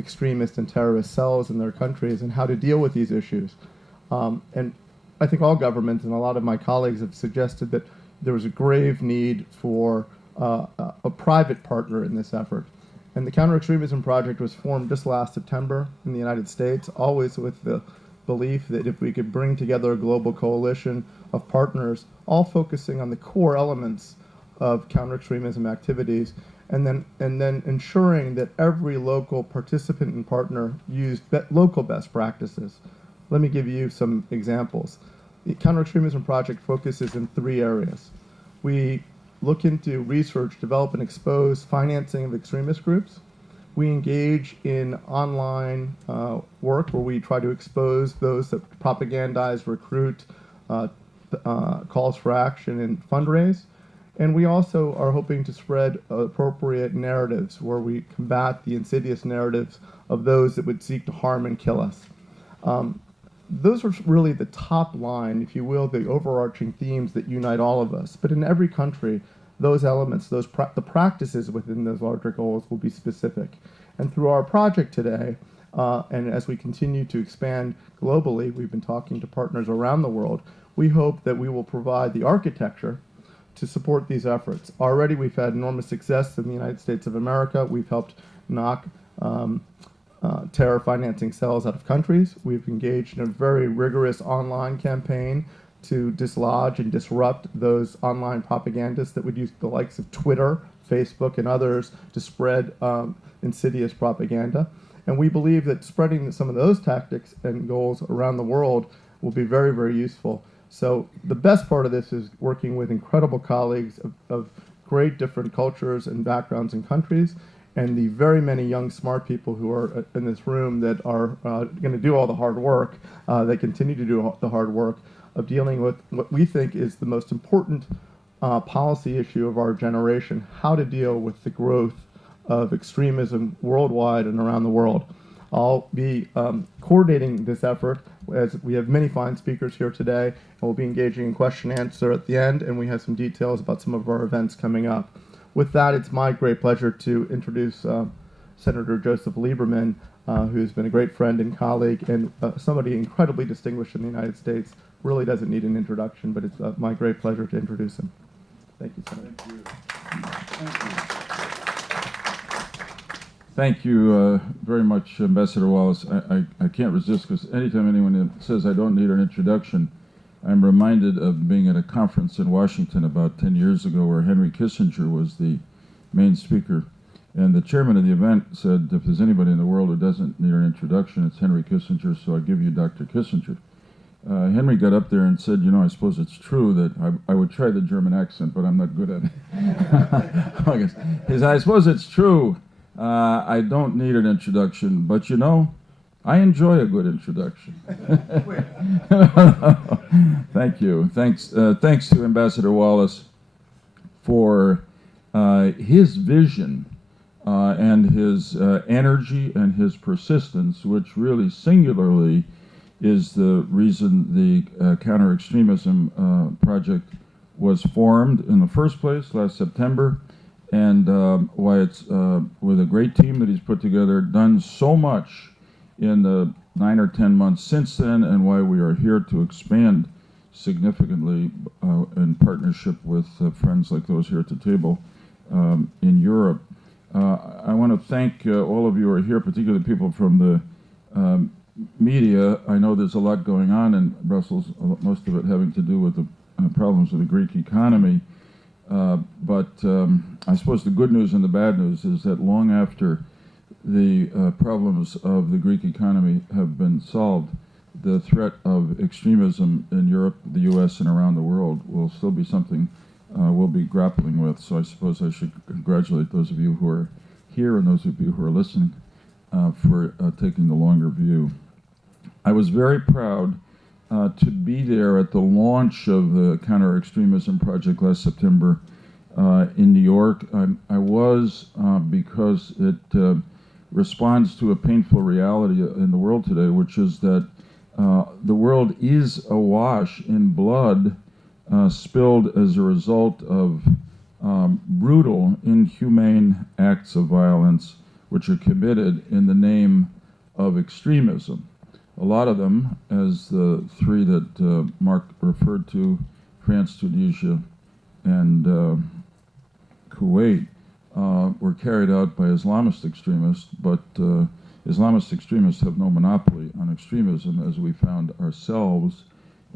extremist and terrorist cells in their countries and how to deal with these issues. And I think all governments and a lot of my colleagues have suggested that there was a grave need for a private partner in this effort. And the Counter-Extremism Project was formed just last September in the United States, always with the belief that if we could bring together a global coalition of partners, all focusing on the core elements of counter-extremism activities, and then ensuring that every local participant and partner used local best practices. Let me give you some examples. The Counter-Extremism Project focuses in 3 areas. We look into research, develop, and expose financing of extremist groups. We engage in online work where we try to expose those that propagandize, recruit, calls for action, and fundraise. And we also are hoping to spread appropriate narratives where we combat the insidious narratives of those that would seek to harm and kill us. Those are really the top line, if you will, the overarching themes that unite all of us. But in every country, those elements, the practices within those larger goals will be specific. And through our project today, and as we continue to expand globally, we've been talking to partners around the world, we hope that we will provide the architecture to support these efforts. Already we've had enormous success in the United States of America. We've helped knock terror financing cells out of countries. We've engaged in a very rigorous online campaign to dislodge and disrupt those online propagandists that would use the likes of Twitter, Facebook, and others to spread insidious propaganda. And we believe that spreading some of those tactics and goals around the world will be very, very useful. So the best part of this is working with incredible colleagues of great different cultures and backgrounds and countries, and the very many young, smart people who are in this room that are going to do all the hard work, they continue to do the hard work of dealing with what we think is the most important policy issue of our generation, how to deal with the growth of extremism worldwide and around the world. I'll be coordinating this effort as we have many fine speakers here today, and we'll be engaging in question and answer at the end, and we have some details about some of our events coming up. With that, it's my great pleasure to introduce Senator Joseph Lieberman, who's been a great friend and colleague and somebody incredibly distinguished in the United States. Really doesn't need an introduction, but it's my great pleasure to introduce him. Thank you, Senator. Thank you. Thank you. Thank you very much, Ambassador Wallace. I can't resist, because anytime anyone says I don't need an introduction, I'm reminded of being at a conference in Washington about 10 years ago where Henry Kissinger was the main speaker. And the chairman of the event said, if there's anybody in the world who doesn't need an introduction, it's Henry Kissinger, so I give you Dr. Kissinger. Henry got up there and said, you know, I suppose it's true that I would try the German accent, but I'm not good at it. He said, I suppose it's true. I don't need an introduction, but you know, I enjoy a good introduction. Thank you. Thanks to Ambassador Wallace for his vision and his energy and his persistence, which really singularly is the reason the Counter-Extremism Project was formed in the first place last September, and why it's, with a great team that he's put together, done so much in the 9 or 10 months since then, and why we are here to expand significantly in partnership with friends like those here at the table in Europe. I want to thank all of you who are here, particularly people from the media. I know there's a lot going on in Brussels, most of it having to do with the problems of the Greek economy. But I suppose the good news and the bad news is that long after the problems of the Greek economy have been solved, the threat of extremism in Europe, the U.S., and around the world will still be something we'll be grappling with. So I suppose I should congratulate those of you who are here and those of you who are listening for taking the longer view. I was very proud to be there at the launch of the Counter-Extremism Project last September in New York. I was because it responds to a painful reality in the world today, which is that the world is awash in blood spilled as a result of brutal, inhumane acts of violence which are committed in the name of extremism. A lot of them, as the three that Mark referred to, France, Tunisia, and Kuwait, were carried out by Islamist extremists, but Islamist extremists have no monopoly on extremism, as we found ourselves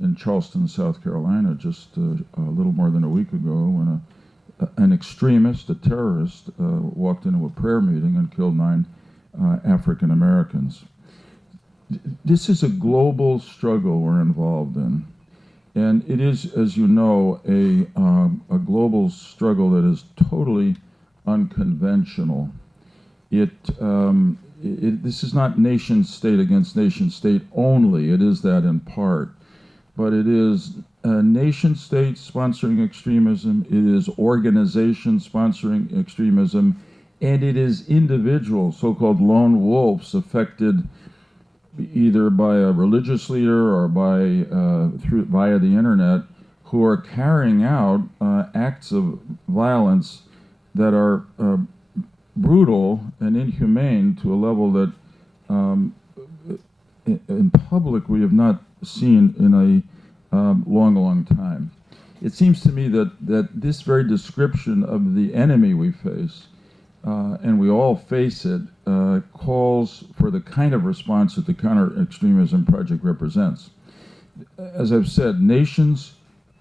in Charleston, South Carolina, just a little more than a week ago, when an extremist, a terrorist, walked into a prayer meeting and killed 9 African Americans. This is a global struggle we're involved in, and it is, as you know, a global struggle that is totally unconventional. This is not nation state against nation state only. It is that in part, but it is nation states sponsoring extremism. It is organizations sponsoring extremism, and it is individuals, so-called lone wolves, affected either by a religious leader or via the internet, who are carrying out acts of violence that are brutal and inhumane to a level that in public we have not seen in a long time. It seems to me that this very description of the enemy we face, and we all face it, calls for the kind of response that the Counter-Extremism Project represents. As I've said, nations,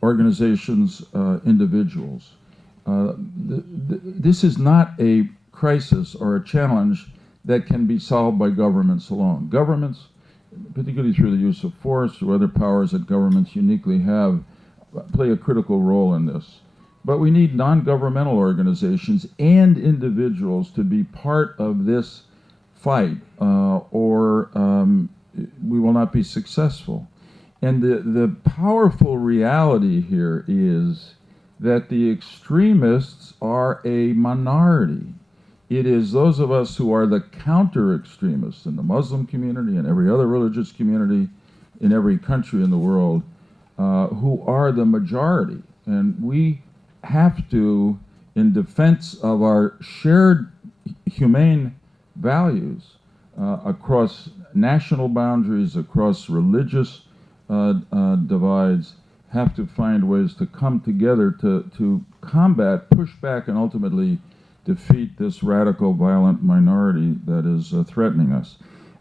organizations, individuals. This is not a crisis or a challenge that can be solved by governments alone. Governments, particularly through the use of force or other powers that governments uniquely have, play a critical role in this. But we need non-governmental organizations and individuals to be part of this fight, or we will not be successful. And the powerful reality here is that the extremists are a minority. It is those of us who are the counter-extremists in the Muslim community and every other religious community in every country in the world who are the majority. And we have to, in defense of our shared humane values across national boundaries, across religious divides, have to find ways to come together to combat, push back, and ultimately defeat this radical, violent minority that is threatening us.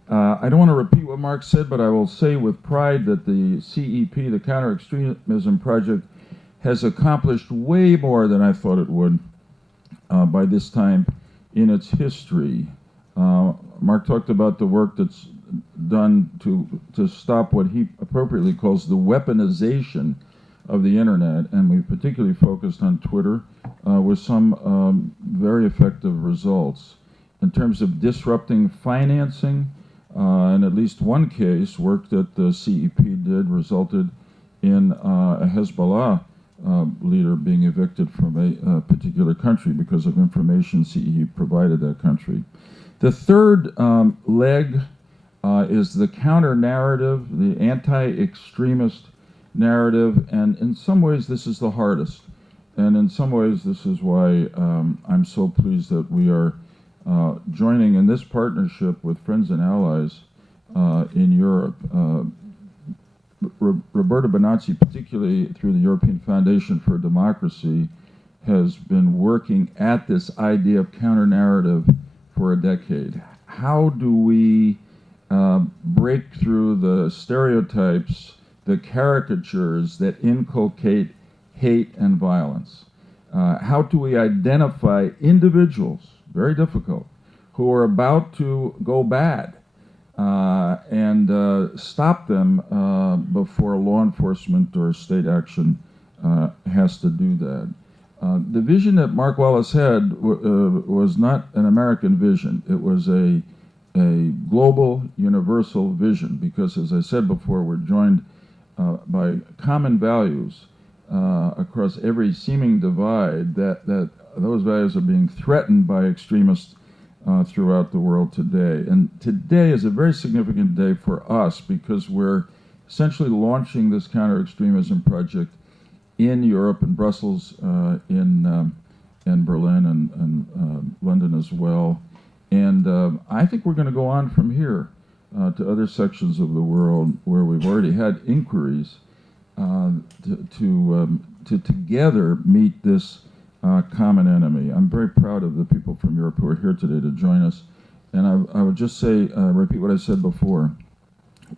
I don't want to repeat what Mark said, but I will say with pride that the CEP, the Counter-Extremism Project, has accomplished way more than I thought it would by this time in its history. Mark talked about the work that's done to stop what he appropriately calls the weaponization of the internet, and we've particularly focused on Twitter with some very effective results. In terms of disrupting financing, in at least one case, work that the CEP did resulted in a Hezbollah leader being evicted from a particular country because of information CEP provided that country. The third leg is the counter-narrative, the anti-extremist narrative, and in some ways this is the hardest. And in some ways this is why I'm so pleased that we are joining in this partnership with friends and allies in Europe. Roberta Bonazzi, particularly through the European Foundation for Democracy, has been working at this idea of counter-narrative for a decade. How do we break through the stereotypes, the caricatures that inculcate hate and violence? How do we identify individuals, very difficult, who are about to go bad and stop them before law enforcement or state action has to do that? The vision that Mark Wallace had was not an American vision. It was a global, universal vision, because, as I said before, we're joined by common values across every seeming divide, that those values are being threatened by extremists throughout the world today. And today is a very significant day for us because we're essentially launching this counter-extremism project in Europe, in Brussels, in Berlin, and London as well. And I think we're going to go on from here to other sections of the world where we've already had inquiries to together meet this common enemy. I'm very proud of the people from Europe who are here today to join us. And I would just say, repeat what I said before.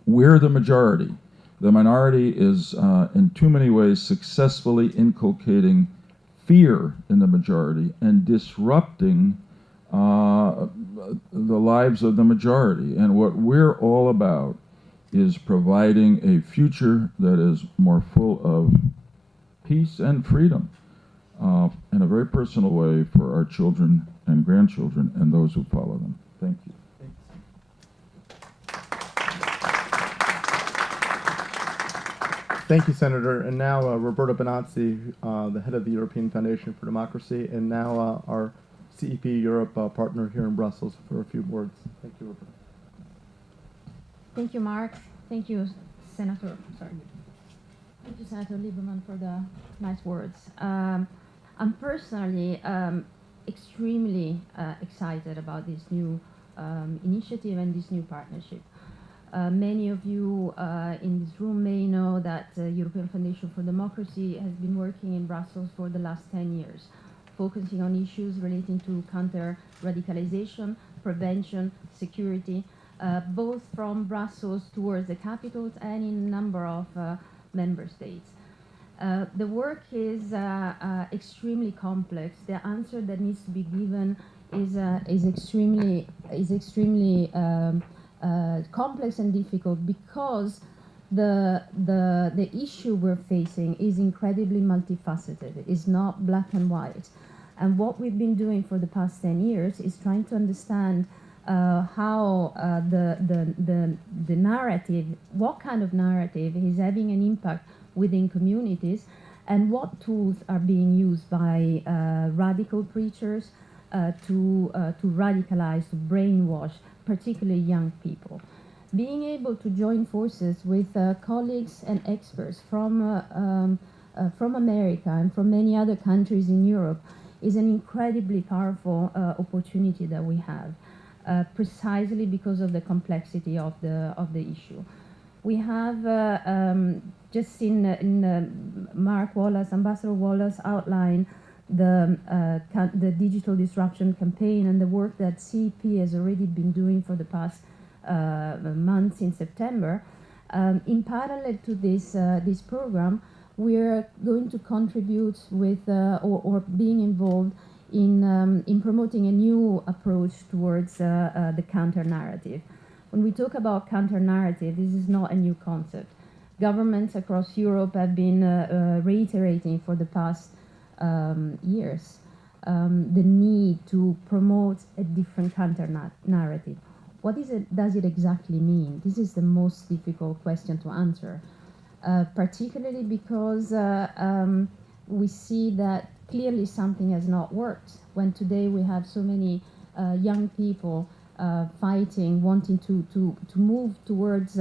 We're the majority. The minority is, in too many ways, successfully inculcating fear in the majority and disrupting the lives of the majority. And what we're all about is providing a future that is more full of peace and freedom in a very personal way for our children and grandchildren and those who follow them. Thank you. Thank you, Senator. And now Roberto Benazzi, the head of the European Foundation for Democracy, and now our CEP Europe partner here in Brussels for a few words. Thank you, Roberto. Thank you, Mark. Thank you, Senator. Sorry. Thank you, Senator Lieberman, for the nice words. I'm personally extremely excited about this new initiative and this new partnership. Many of you in this room may know that the European Foundation for Democracy has been working in Brussels for the last 10 years, focusing on issues relating to counter-radicalization, prevention, security, both from Brussels towards the capitals and in a number of member states. The work is extremely complex. The answer that needs to be given is extremely complex and difficult because the issue we're facing is incredibly multifaceted. It's not black and white. And what we've been doing for the past 10 years is trying to understand how the narrative, what kind of narrative is having an impact within communities, and what tools are being used by radical preachers to radicalize, to brainwash, particularly young people. Being able to join forces with colleagues and experts from America and from many other countries in Europe is an incredibly powerful opportunity that we have, precisely because of the complexity of the issue. We have just seen Mark Wallace, Ambassador Wallace, outline the digital disruption campaign and the work that CEP has already been doing for the past months in September. In parallel to this program, we're going to contribute with or being involved in promoting a new approach towards the counter-narrative. When we talk about counter-narrative, this is not a new concept. Governments across Europe have been reiterating for the past years the need to promote a different counter-narrative. What does it exactly mean? This is the most difficult question to answer, particularly because we see that clearly something has not worked. When today we have so many young people fighting, wanting to move towards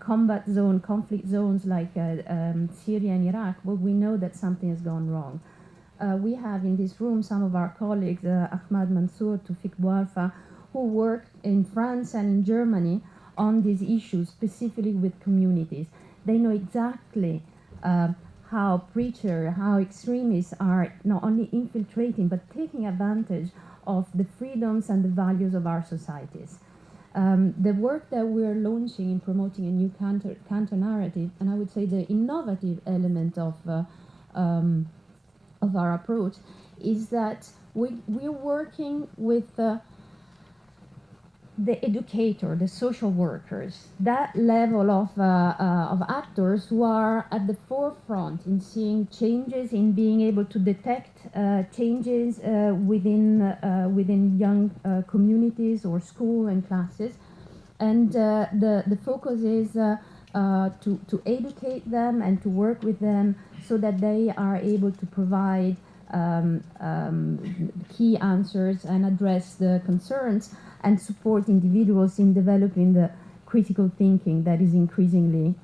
combat zone, conflict zones like Syria and Iraq, well, we know that something has gone wrong. We have in this room some of our colleagues, Ahmad Mansour, Tufik Boualfa, who work in France and in Germany on these issues, specifically with communities. They know exactly how preachers, how extremists are not only infiltrating, but taking advantage of the freedoms and the values of our societies. The work that we're launching in promoting a new counter-narrative, and I would say the innovative element of our approach, is that we're working with the educator, the social workers, that level of actors who are at the forefront in seeing changes, in being able to detect changes within young communities or school and classes. And the focus is to educate them and to work with them so that they are able to provide key answers and address the concerns and support individuals in developing the critical thinking that is increasingly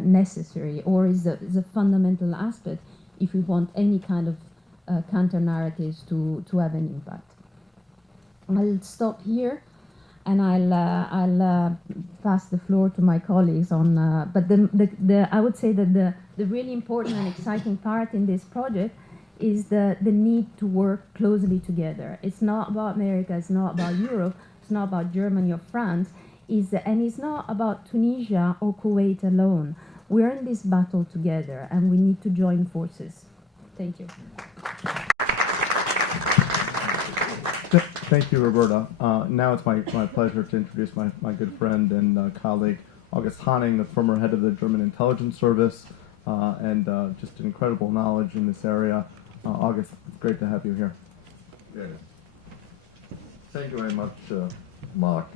necessary, or is a fundamental aspect if we want any kind of counter-narratives to have an impact. I'll stop here, and I'll pass the floor to my colleagues on. But I would say that the really important and exciting part in this project is the need to work closely together. It's not about America, it's not about Europe, it's not about Germany or France, and it's not about Tunisia or Kuwait alone. We're in this battle together, and we need to join forces. Thank you. Thank you, Roberta. Now it's my pleasure to introduce my good friend and colleague, August Hanning, the former head of the German intelligence service, and just incredible knowledge in this area. August, it's great to have you here. Yes. Thank you very much, Mark.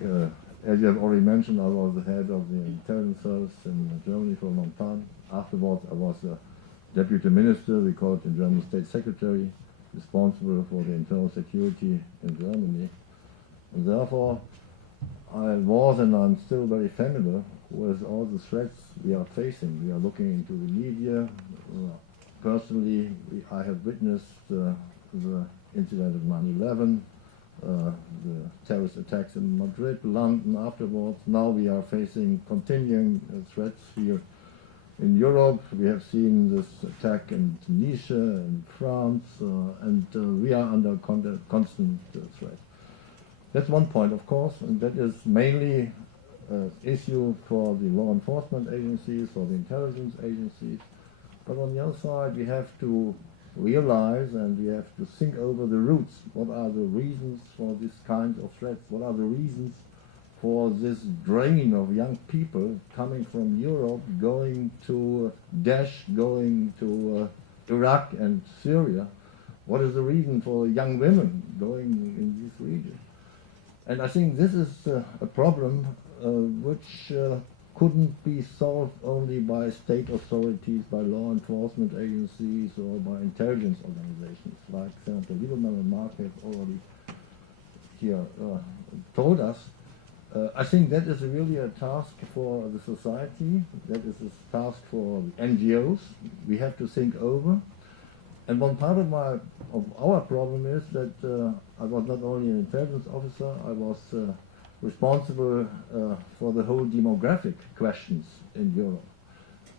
As you have already mentioned, I was the head of the intelligence service in Germany for a long time. Afterwards, I was a deputy minister, we call it in German state secretary, responsible for the internal security in Germany. And therefore, I was and I'm still very familiar with all the threats we are facing. We are looking into the media. Personally, I have witnessed the incident of 9/11, the terrorist attacks in Madrid, London afterwards. Now we are facing continuing threats here in Europe. We have seen this attack in Tunisia and France, and we are under constant threat. That's one point, of course, and that is mainly an issue for the law enforcement agencies, for the intelligence agencies. But on the other side, we have to realize and we have to think over the roots. What are the reasons for this kind of threats? What are the reasons for this drain of young people coming from Europe, going to Daesh, going to Iraq and Syria? What is the reason for young women going in these regions? And I think this is a problem which couldn't be solved only by state authorities, by law enforcement agencies, or by intelligence organizations, like Senator Lieberman and Mark have already here told us. I think that is really a task for the society, that is a task for NGOs. We have to think over. And one part of our problem is that I was not only an intelligence officer, I was responsible for the whole demographic questions in Europe.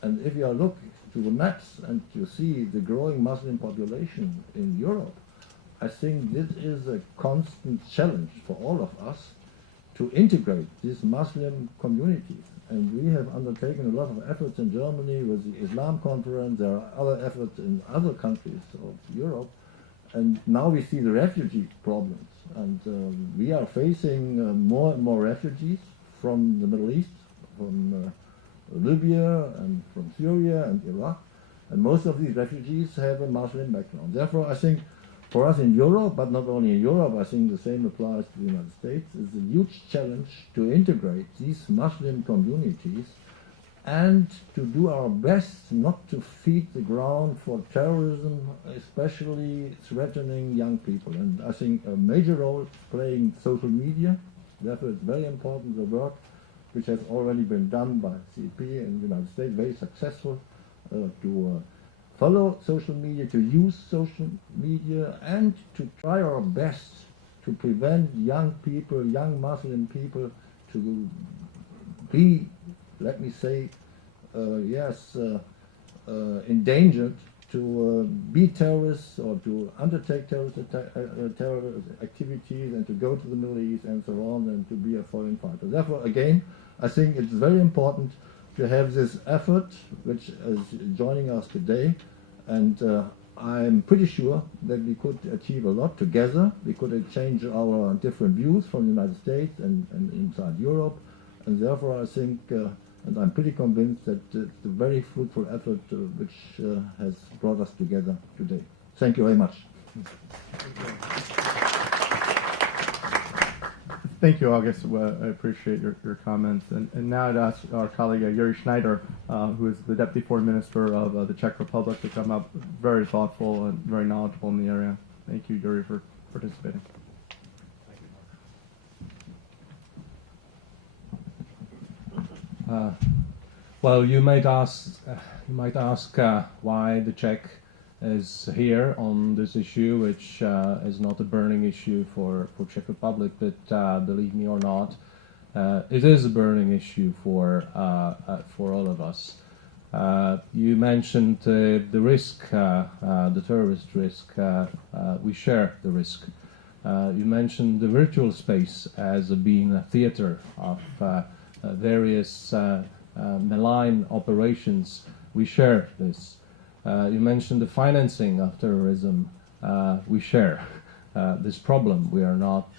And if you look to the maps and you see the growing Muslim population in Europe, I think this is a constant challenge for all of us to integrate these Muslim communities. And we have undertaken a lot of efforts in Germany with the Islam Conference. There are other efforts in other countries of Europe. And now we see the refugee problems. And we are facing more and more refugees from the Middle East, from Libya and from Syria and Iraq. And most of these refugees have a Muslim background. Therefore, I think for us in Europe, but not only in Europe, I think the same applies to the United States, is a huge challenge to integrate these Muslim communities and to do our best not to feed the ground for terrorism, especially threatening young people. And I think a major role is playing social media. Therefore, it's very important, the work which has already been done by CEP in the United States, very successful, to follow social media, to use social media, and to try our best to prevent young people, young Muslim people, to be, let me say, endangered to be terrorists or to undertake terrorist activities and to go to the Middle East and so on and to be a foreign fighter. Therefore, again, I think it's very important to have this effort which is joining us today, and I'm pretty sure that we could achieve a lot together. We could exchange our different views from the United States and inside Europe, and therefore I think and I'm pretty convinced that it's a very fruitful effort which has brought us together today. Thank you very much. Thank you, August. I appreciate your comments. And now I'd ask our colleague Yuri Schneider, who is the Deputy Foreign Minister of the Czech Republic, to come up. Very thoughtful and very knowledgeable in the area. Thank you, Yuri, for participating. Well, you might ask why the Czech is here on this issue, which is not a burning issue for Czech Republic, but believe me or not, it is a burning issue for all of us. You mentioned the risk, the terrorist risk. We share the risk. You mentioned the virtual space as being a theater of various malign operations. We share this. You mentioned the financing of terrorism. We share this problem. We are not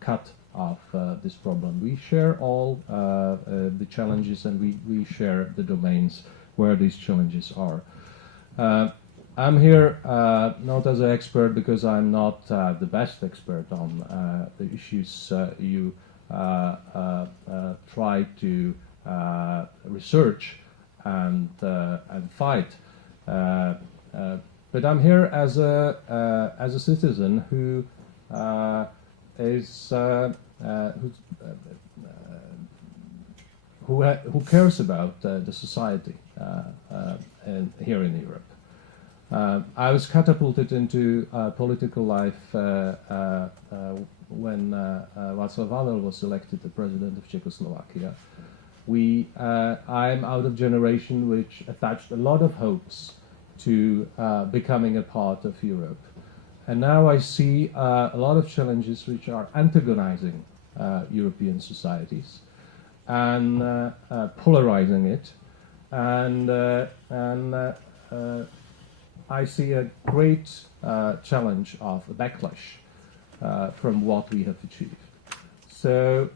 cut off this problem. We share all the challenges, and we share the domains where these challenges are. I'm here not as an expert, because I'm not the best expert on the issues you try to research and fight. But I'm here as a citizen who who cares about the society here in Europe. I was catapulted into political life when Václav Havel was elected the president of Czechoslovakia. I'm out of generation which attached a lot of hopes to becoming a part of Europe. And now I see a lot of challenges which are antagonizing European societies and polarizing it. And I see a great challenge of a backlash from what we have achieved. So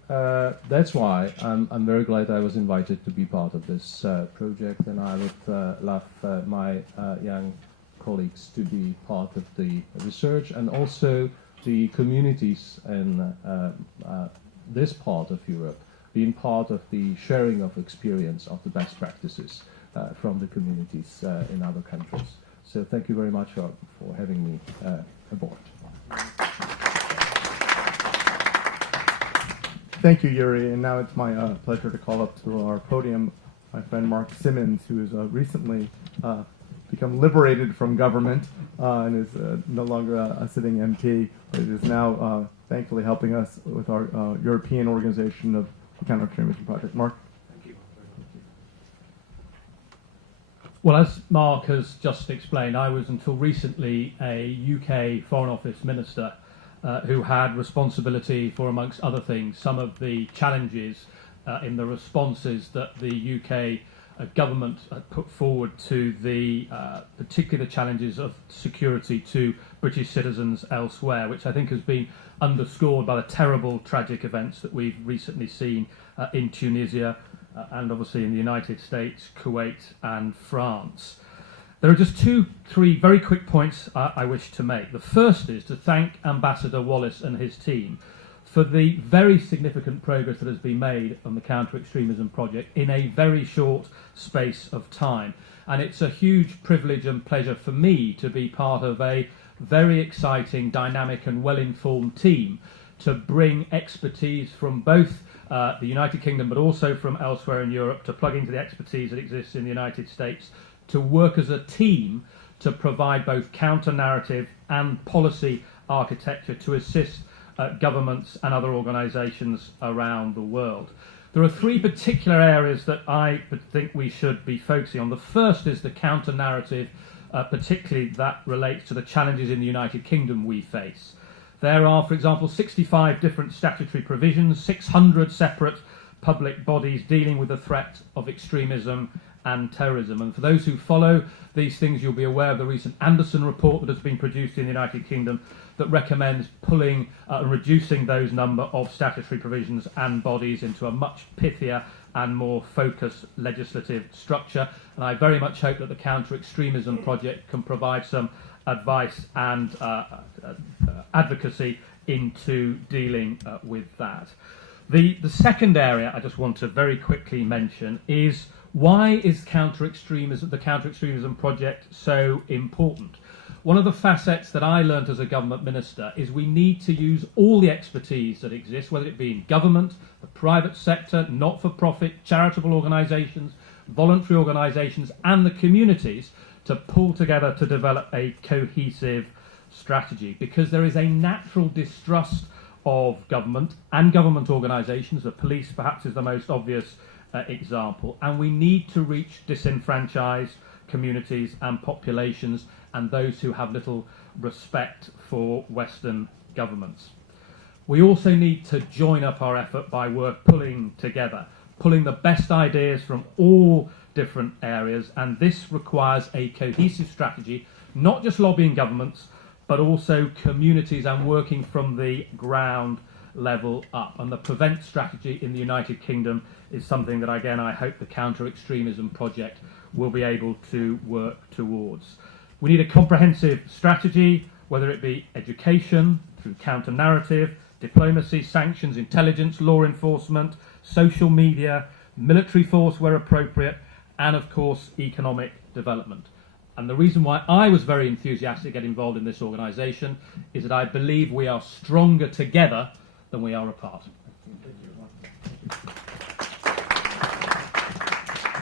that's why I'm very glad I was invited to be part of this project, and I would love my young colleagues to be part of the research, and also the communities in this part of Europe being part of the sharing of experience of the best practices from the communities in other countries. So thank you very much for having me aboard. Thank you, Yuri. And now it's my pleasure to call up to our podium my friend Mark Simmons, who has recently become liberated from government and is no longer a sitting MP, but is now thankfully helping us with our European organization of the Counter-Extremism Project. Mark? Thank you. Well, as Mark has just explained, I was until recently a UK Foreign Office Minister who had responsibility for, amongst other things, some of the challenges in the responses that the UK government put forward to the particular challenges of security to British citizens elsewhere, which I think has been underscored by the terrible, tragic events that we've recently seen in Tunisia and obviously in the United States, Kuwait and France. There are just three very quick points I wish to make. The first is to thank Ambassador Wallace and his team for the very significant progress that has been made on the Counter-Extremism Project in a very short space of time. And it's a huge privilege and pleasure for me to be part of a very exciting, dynamic and well-informed team to bring expertise from both the United Kingdom but also from elsewhere in Europe to plug into the expertise that exists in the United States, to work as a team to provide both counter-narrative and policy architecture to assist governments and other organisations around the world. There are three particular areas that I think we should be focusing on. The first is the counter-narrative, particularly that relates to the challenges in the United Kingdom we face. There are, for example, 65 different statutory provisions, 600 separate public bodies dealing with the threat of extremism and terrorism. And for those who follow these things, you'll be aware of the recent Anderson report that has been produced in the United Kingdom that recommends pulling and reducing those number of statutory provisions and bodies into a much pithier and more focused legislative structure. And I very much hope that the Counter-Extremism Project can provide some advice and advocacy into dealing with that. The second area I just want to very quickly mention is, why is the Counter-Extremism Project so important? One of the facets that I learned as a government minister is we need to use all the expertise that exists, whether it be in government, the private sector, not-for-profit, charitable organisations, voluntary organisations and the communities, to pull together to develop a cohesive strategy, because there is a natural distrust of government and government organisations. The police perhaps is the most obvious example, and we need to reach disenfranchised communities and populations and those who have little respect for Western governments. We also need to join up our effort by pulling together, pulling the best ideas from all different areas, and this requires a cohesive strategy, not just lobbying governments, but also communities and working from the ground level up. And the PREVENT strategy in the United Kingdom is something that, again, I hope the Counter-Extremism Project will be able to work towards. We need a comprehensive strategy, whether it be education, through counter-narrative, diplomacy, sanctions, intelligence, law enforcement, social media, military force where appropriate, and of course economic development. And the reason why I was very enthusiastic to get involved in this organisation is that I believe we are stronger together than we are apart.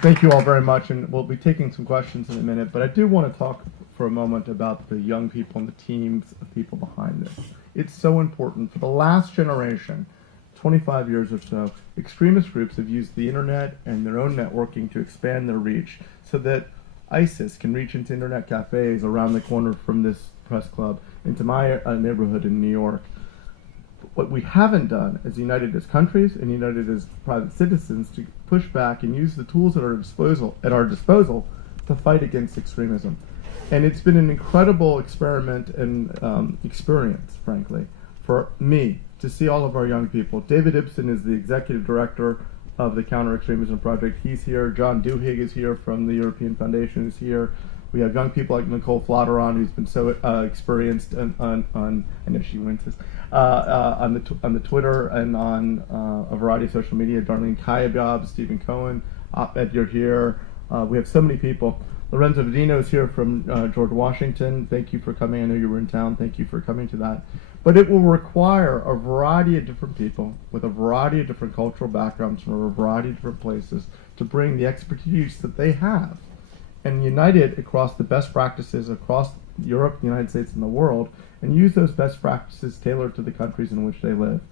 Thank you all very much, and we'll be taking some questions in a minute, but I do want to talk for a moment about the young people and the teams of people behind this. It's so important. For the last generation, 25 years or so, extremist groups have used the internet and their own networking to expand their reach so that ISIS can reach into internet cafes around the corner from this press club, into my neighborhood in New York. What we haven't done is united as countries and united as private citizens to push back and use the tools at our disposal to fight against extremism. And it's been an incredible experiment and experience, frankly, for me to see all of our young people. David Ibsen is the executive director of the Counter-Extremism Project. He's here. John Duhigg is here from the European Foundation is here. We have young people like Nicole Flatteron, who's been so experienced on I know she wins this, on the Twitter and on a variety of social media. Darlene Kayabab, Stephen Cohen, Op-Ed, you're here. We have so many people. Lorenzo Vedino is here from George Washington. Thank you for coming. I know you were in town. Thank you for coming to that. But it will require a variety of different people with a variety of different cultural backgrounds from a variety of different places to bring the expertise that they have and unite it across the best practices across Europe, the United States, and the world, and use those best practices tailored to the countries in which they live.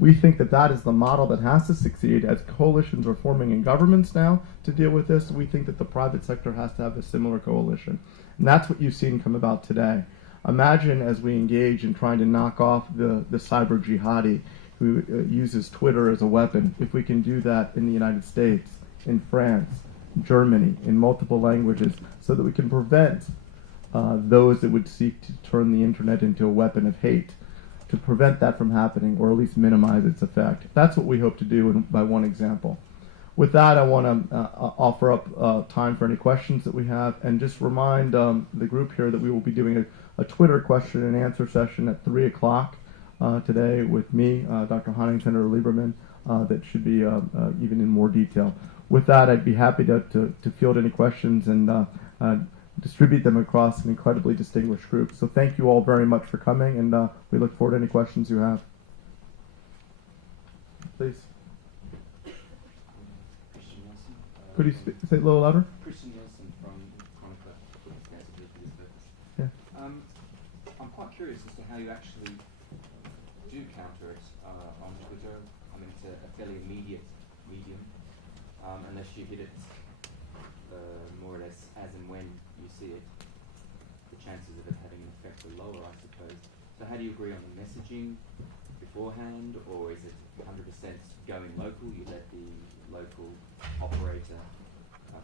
We think that that is the model that has to succeed. As coalitions are forming in governments now to deal with this, we think that the private sector has to have a similar coalition. And that's what you've seen come about today. Imagine as we engage in trying to knock off the cyber jihadi who uses Twitter as a weapon, if we can do that in the United States, in France, Germany, in multiple languages, so that we can prevent those that would seek to turn the internet into a weapon of hate, to prevent that from happening, or at least minimize its effect. That's what we hope to do by one example. With that, I want to offer up time for any questions that we have, and just remind the group here that we will be doing a Twitter question and answer session at 3 o'clock today with me, Dr. Huntington or Lieberman, that should be even in more detail. With that, I'd be happy to field any questions and distribute them across an incredibly distinguished group. So thank you all very much for coming, and we look forward to any questions you have. Please. Christian Nielsen. Could you say it a little louder? Christian Nielsen from Chronicle for this purpose. Yeah. I'm quite curious as to how you actually do counter it on Twitter. I mean, it's a fairly immediate medium, unless you hit it more or less as and when you see it. The chances of it having an effect are lower, I suppose. So how do you agree on the messaging beforehand, or is it 100% going local? You let the local operator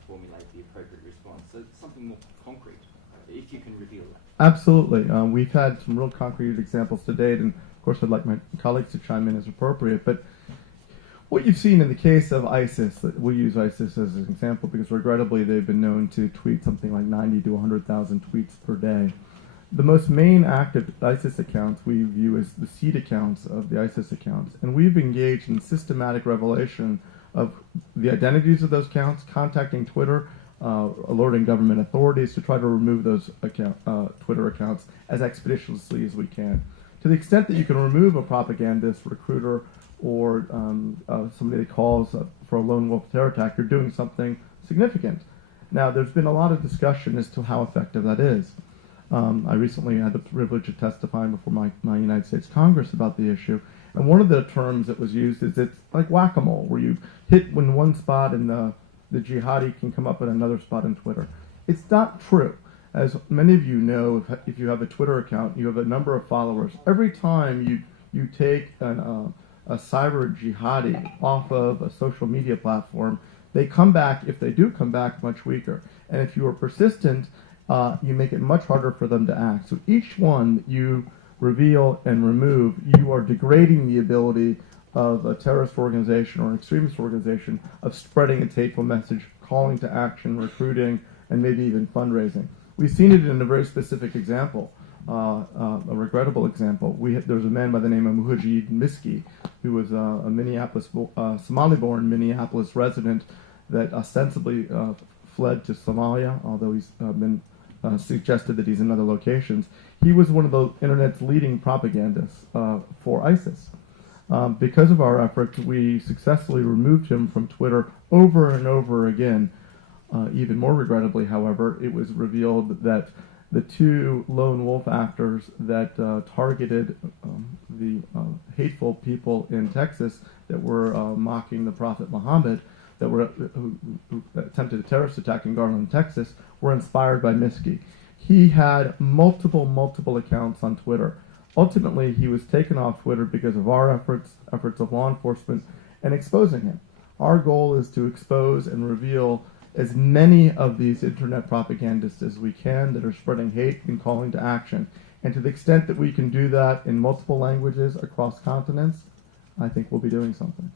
formulate the appropriate response. So it's something more concrete, if you can reveal that. Absolutely. We've had some real concrete examples to date, and of course I'd like my colleagues to chime in as appropriate. But what you've seen in the case of ISIS, we'll use ISIS as an example because regrettably they've been known to tweet something like 90 to 100,000 tweets per day. The most main active ISIS accounts we view as the seed accounts of the ISIS accounts, and we've engaged in systematic revelation of the identities of those accounts, contacting Twitter, alerting government authorities to try to remove those Twitter accounts as expeditiously as we can. To the extent that you can remove a propagandist, recruiter, or somebody that calls for a lone wolf terror attack, you're doing something significant. Now, there's been a lot of discussion as to how effective that is. I recently had the privilege of testifying before my United States Congress about the issue, and one of the terms that was used is it's like whack-a-mole, where you hit in one spot and the jihadi can come up at another spot on Twitter. It's not true. As many of you know, if you have a Twitter account, you have a number of followers. Every time you take a cyber jihadi off of a social media platform, they come back, if they do come back, much weaker. And if you are persistent, you make it much harder for them to act. So each one that you reveal and remove, you are degrading the ability of a terrorist organization or an extremist organization of spreading its hateful message, calling to action, recruiting, and maybe even fundraising. We've seen it in a very specific example, a regrettable example. There was a man by the name of Mujahid Miski, who was a Minneapolis, Somali-born Minneapolis resident that ostensibly fled to Somalia, although he's been suggested that he's in other locations. He was one of the internet's leading propagandists for ISIS. Because of our efforts, we successfully removed him from Twitter over and over again. Even more regrettably, however, it was revealed that the two lone wolf actors that targeted the hateful people in Texas that were mocking the Prophet Muhammad, who attempted a terrorist attack in Garland, Texas, were inspired by Miski. He had multiple accounts on Twitter. Ultimately, he was taken off Twitter because of our efforts of law enforcement, and exposing him. Our goal is to expose and reveal as many of these internet propagandists as we can that are spreading hate and calling to action. And to the extent that we can do that in multiple languages across continents, I think we'll be doing something.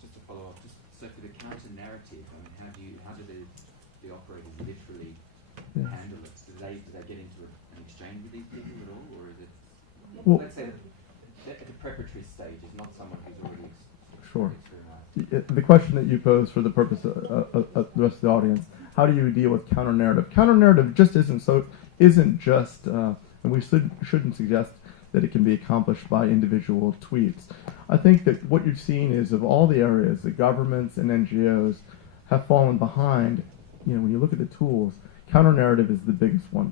Just to follow up, so for the counter-narrative, how do the operators literally handle it? Do they get into an exchange with these people at all, or is it, well, let's say at the preparatory stage, is not someone who's already Sure. The question that you pose for the purpose of the rest of the audience: how do you deal with counter-narrative? Counter-narrative just isn't just, and we shouldn't suggest that it can be accomplished by individual tweets. I think that what you've seen is, of all the areas that governments and NGOs have fallen behind, when you look at the tools, counter-narrative is the biggest one.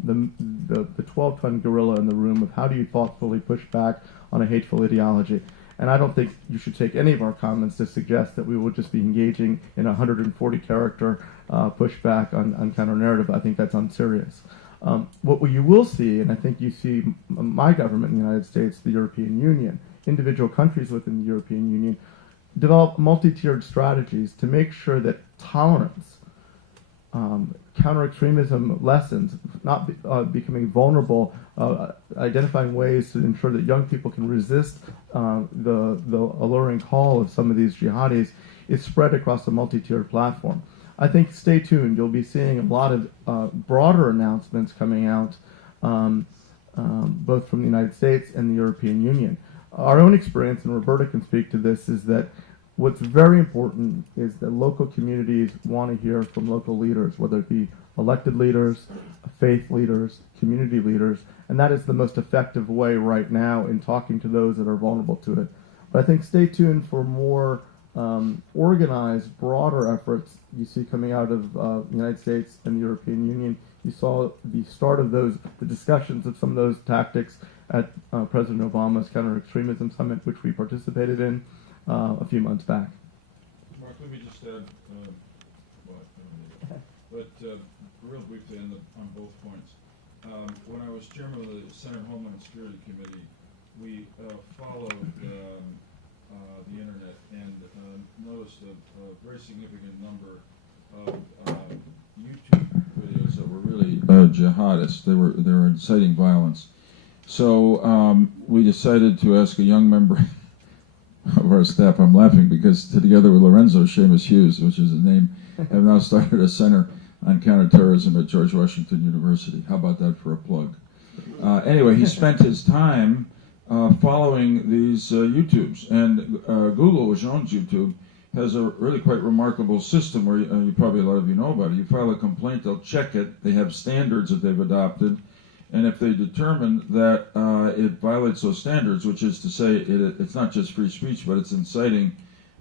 The 12-ton gorilla in the room of how do you thoughtfully push back on a hateful ideology. And I don't think you should take any of our comments to suggest that we will just be engaging in a 140-character pushback on counter-narrative. I think that's unserious. What you will see, and I think you see my government in the United States, the European Union, individual countries within the European Union, develop multi-tiered strategies to make sure that tolerance, counter-extremism lessons, not becoming vulnerable, identifying ways to ensure that young people can resist the alluring call of some of these jihadis, is spread across a multi-tiered platform. I think stay tuned. You'll be seeing a lot of broader announcements coming out, both from the United States and the European Union. Our own experience, and Roberta can speak to this, is that what's very important is that local communities want to hear from local leaders, whether it be elected leaders, faith leaders, community leaders, and that is the most effective way right now in talking to those that are vulnerable to it. But I think stay tuned for more organized, broader efforts you see coming out of the United States and the European Union. You saw the start of the discussions of some of those tactics at President Obama's counter-extremism summit, which we participated in a few months back. Mark, let me just add, real briefly on both points. When I was chairman of the Senate Homeland Security Committee, we followed the internet and noticed a very significant number of YouTube videos that were really jihadists. They were inciting violence. So we decided to ask a young member of our staff. I'm laughing because together with Lorenzo Seamus Hughes, which is his name, have now started a center on counterterrorism at George Washington University. How about that for a plug? Anyway, he spent his time following these YouTubes. And Google, which owns YouTube, has a really quite remarkable system where you probably a lot of you know about it. You file a complaint, they'll check it. They have standards that they've adopted. And if they determine that it violates those standards, which is to say it's not just free speech, but it's inciting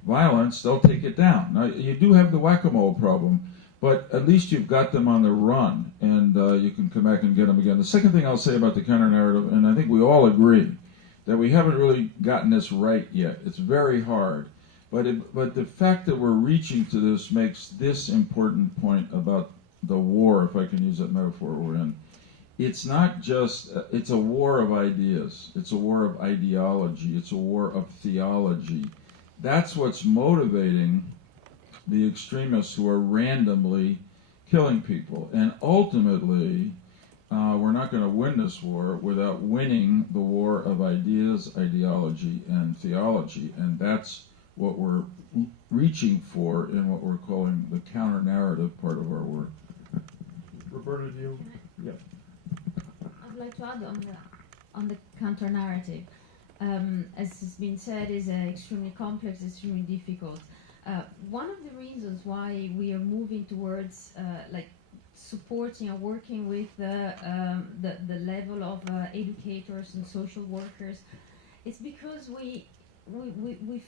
violence, they'll take it down. Now, you do have the whack-a-mole problem. but at least you've got them on the run, and you can come back and get them again. The second thing I'll say about the counter-narrative, and I think we all agree, that we haven't really gotten this right yet. It's very hard. But the fact that we're reaching to this makes this important point about the war, if I can use that metaphor we're in. It's not just, it's a war of ideas. It's a war of ideology. It's a war of theology. That's what's motivating the extremists who are randomly killing people. And ultimately, we're not going to win this war without winning the war of ideas, ideology, and theology. And that's what we're reaching for in what we're calling the counter-narrative part of our work. Roberta, do you? Yeah. I'd like to add on the counter-narrative. As has been said, is extremely complex, extremely difficult. One of the reasons why we are moving towards like supporting and working with the level of educators and social workers, it's because we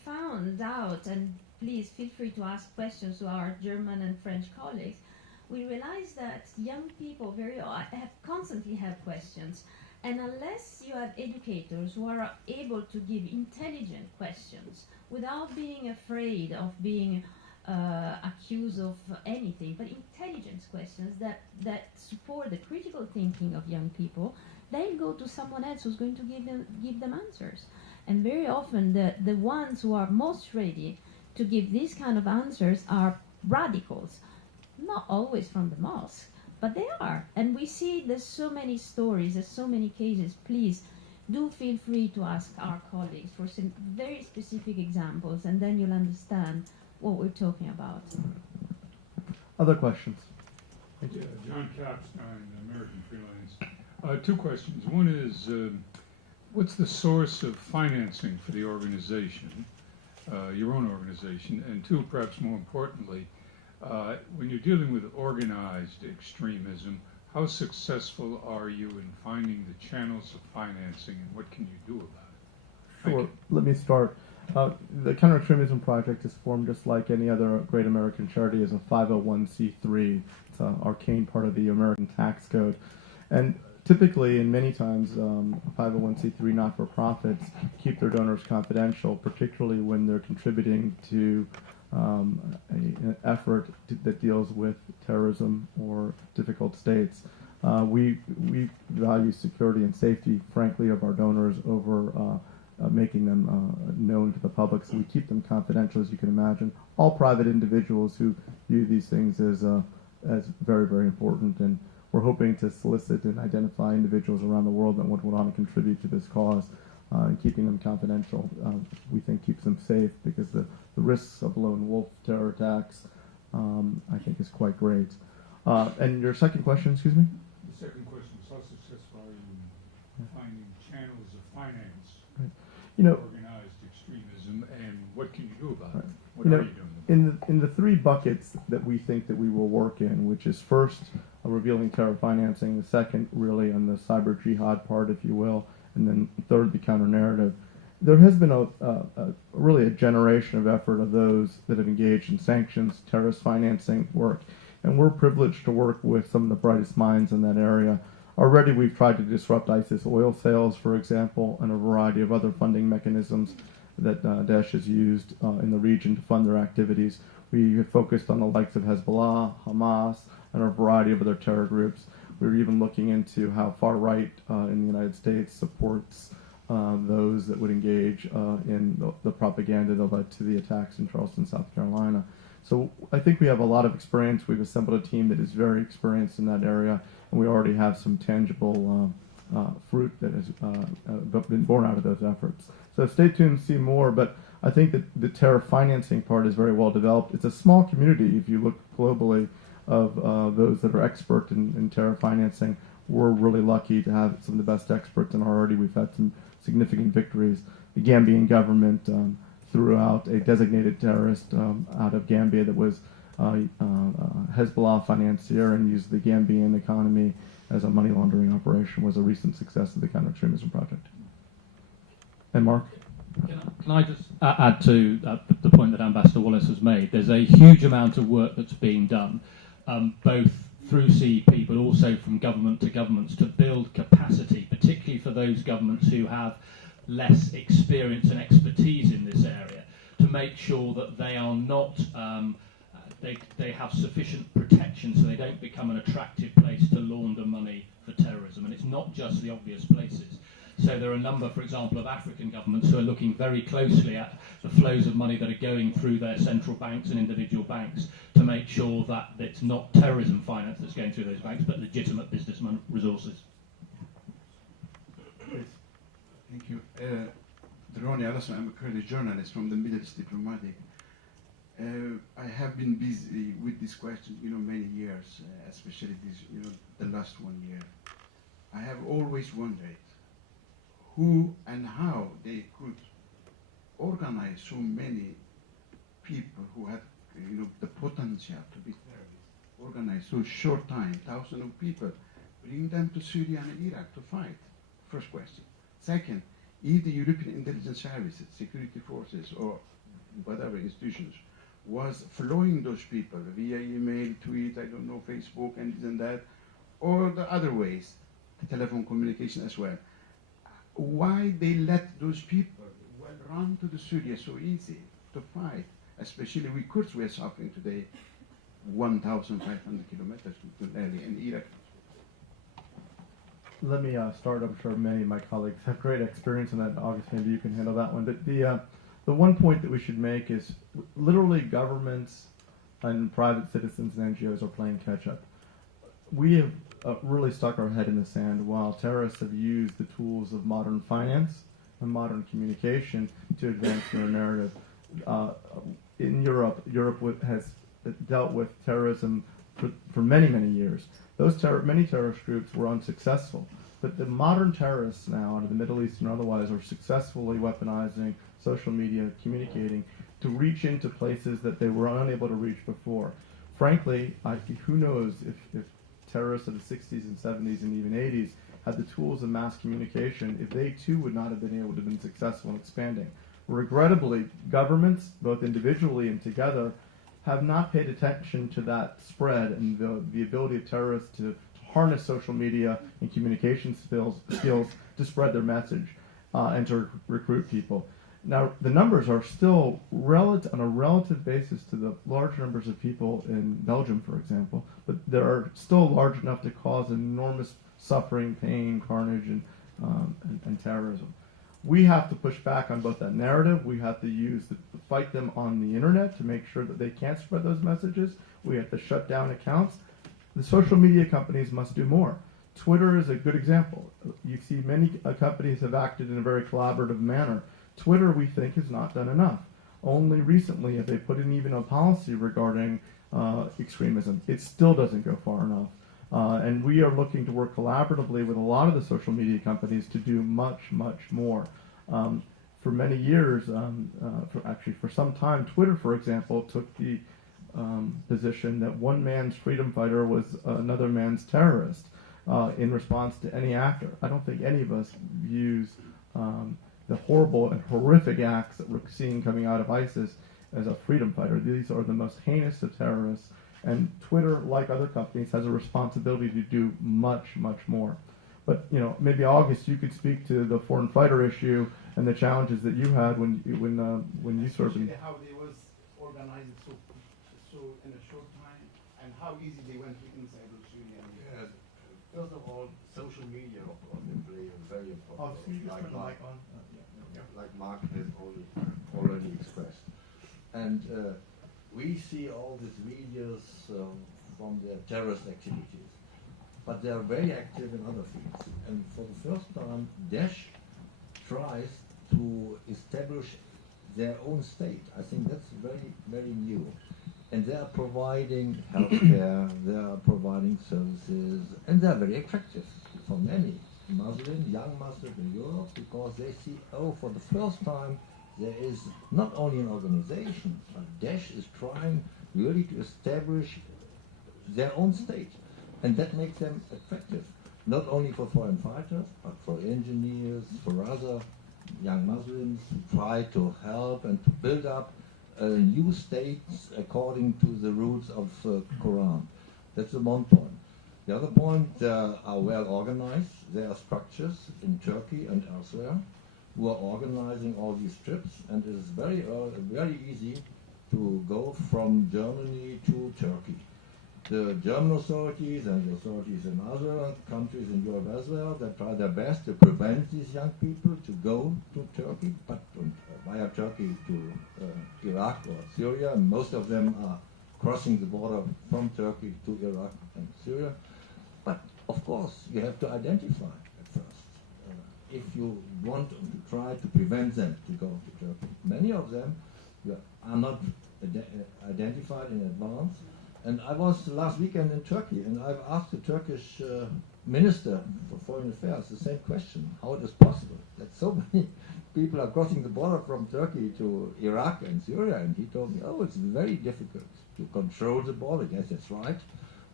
found out, and please feel free to ask questions to our German and French colleagues. We realized that young people constantly have questions, and unless you have educators who are able to give intelligent questions without being afraid of being accused of anything, but intelligence questions that support the critical thinking of young people, they'll go to someone else who's going to give them answers. And very often the ones who are most ready to give these kind of answers are radicals. Not always from the mosque, but they are. And we see there's so many stories, there's so many cases. Please do feel free to ask our colleagues for some very specific examples, and then you'll understand what we're talking about. Other questions? Yeah, John Capstein, American Freelance. Two questions. One is, what's the source of financing for the organization, your own organization? And two, perhaps more importantly, when you're dealing with organized extremism, how successful are you in finding the channels of financing, and what can you do about it? Sure. Let me start. The Counter-Extremism Project is formed just like any other great American charity as a 501c3. It's an arcane part of the American tax code. And typically, and many times, 501c3 not-for-profits keep their donors confidential, particularly when they're contributing to an effort that deals with terrorism or difficult states. We value security and safety, frankly, of our donors over making them known to the public, so we keep them confidential, as you can imagine. All private individuals who view these things as very, very important, and we're hoping to solicit and identify individuals around the world that would want to contribute to this cause. And keeping them confidential, we think, keeps them safe, because the risks of lone wolf terror attacks, I think, is quite great. And your second question, excuse me? The second question is, how successful are you in finding channels of finance for organized extremism, and what can you do about it? What are you doing? In the three buckets that we think that we will work in, which is first revealing terror financing, the second really on the cyber jihad part, if you will, and then third, the counter-narrative. There has been really a generation of effort of those that have engaged in sanctions, terrorist financing work, and we're privileged to work with some of the brightest minds in that area. Already we've tried to disrupt ISIS oil sales, for example, and a variety of other funding mechanisms that Daesh has used in the region to fund their activities. We have focused on the likes of Hezbollah, Hamas, and a variety of other terror groups. We're even looking into how far-right in the United States supports those that would engage in the propaganda that led to the attacks in Charleston, South Carolina. So I think we have a lot of experience. We've assembled a team that is very experienced in that area, and we already have some tangible fruit that has been born out of those efforts. So stay tuned to see more, but I think that the terror financing part is very well developed. It's a small community, if you look globally, of those that are expert in terror financing. We're really lucky to have some of the best experts, and already we've had some significant victories. The Gambian government threw out a designated terrorist out of Gambia that was Hezbollah financier and used the Gambian economy as a money laundering operation, was a recent success of the Counter-Extremism Project. And Mark? Can I just add to the point that Ambassador Wallace has made? There's a huge amount of work that's being done. both through CEP but also from government to governments, to build capacity, particularly for those governments who have less experience and expertise in this area, to make sure that they are not, they have sufficient protection so they don't become an attractive place to launder money for terrorism. And it's not just the obvious places. So there are a number, for example, of African governments who are looking very closely at the flows of money that are going through their central banks and individual banks to make sure that it's not terrorism finance that's going through those banks, but legitimate business resources. Thank you. Ronnie Allison, I'm a Kurdish journalist from the Middle East Diplomatic. I have been busy with this question, many years, especially this, the last 1 year. I have always wondered who and how they could organize so many people who had, the potential to be terrorists, organize so short time, thousands of people, bring them to Syria and Iraq to fight. First question. Second, if the European intelligence services, security forces, or whatever institutions was following those people via email, tweet, I don't know, Facebook, and this and that, or the other ways, the telephone communication as well, why they let those people run to the Syria so easy to fight, especially we Kurds were suffering today 1,500 kilometers to early in Iraq. Let me start. I'm sure many of my colleagues have great experience in that. August, maybe you can handle that one. But the one point that we should make is literally governments and private citizens and NGOs are playing catch up. We have really stuck our head in the sand while terrorists have used the tools of modern finance and modern communication to advance their narrative. In Europe has dealt with terrorism for many, many years. Those many terrorist groups were unsuccessful. But the modern terrorists now, out of the Middle East and otherwise, are successfully weaponizing social media, communicating, to reach into places that they were unable to reach before. Frankly, who knows if terrorists of the 60s and 70s and even 80s had the tools of mass communication, if they too would not have been able to have been successful in expanding. Regrettably, governments, both individually and together, have not paid attention to that spread and the ability of terrorists to harness social media and communication skills to spread their message and to recruit people. Now, the numbers are still on a relative basis to the large numbers of people in Belgium, for example, but they are still large enough to cause enormous suffering, pain, carnage, and terrorism. We have to push back on both that narrative. We have to fight them on the internet to make sure that they can't spread those messages. We have to shut down accounts. The social media companies must do more. Twitter is a good example. You see many companies have acted in a very collaborative manner. Twitter, we think, has not done enough. Only recently have they put in even a policy regarding extremism. It still doesn't go far enough. And we are looking to work collaboratively with a lot of the social media companies to do much, much more. For many years, for some time, Twitter, for example, took the position that one man's freedom fighter was another man's terrorist in response to any actor. I don't think any of us views the horrible and horrific acts that we're seeing coming out of ISIS as a freedom fighter. These are the most heinous of terrorists. And Twitter, like other companies, has a responsibility to do much, much more. But maybe August, you could speak to the foreign fighter issue and the challenges that you had when you served. How they was organized so in a short time, and how easy they went to inside of Syria. Yes. First of all, social media, of course, they play a very important role. Like Mark has already expressed. And we see all these videos from their terrorist activities, but they are very active in other fields. And for the first time, Daesh tries to establish their own state. I think that's very, very new. And they are providing healthcare, they are providing services, and they are very attractive for many young Muslims in Europe, because they see, for the first time, there is not only an organization, but Daesh is trying really to establish their own state. And that makes them attractive, not only for foreign fighters, but for engineers, for other young Muslims who try to help and to build up new states according to the roots of Quran. That's the one point. The other point, they are well organized. There are structures in Turkey and elsewhere who are organizing all these trips, and it is very easy to go from Germany to Turkey. The German authorities and the authorities in other countries in Europe as well, they try their best to prevent these young people to go to Turkey, but via Turkey to Iraq or Syria. And most of them are crossing the border from Turkey to Iraq and Syria. But of course, you have to identify at first if you want to try to prevent them to go to Turkey. Many of them are not identified in advance. And I was last weekend in Turkey, and I've asked the Turkish Minister for Foreign Affairs the same question, how it is possible that so many people are crossing the border from Turkey to Iraq and Syria, and he told me, oh, it's very difficult to control the border. Yes, that's right.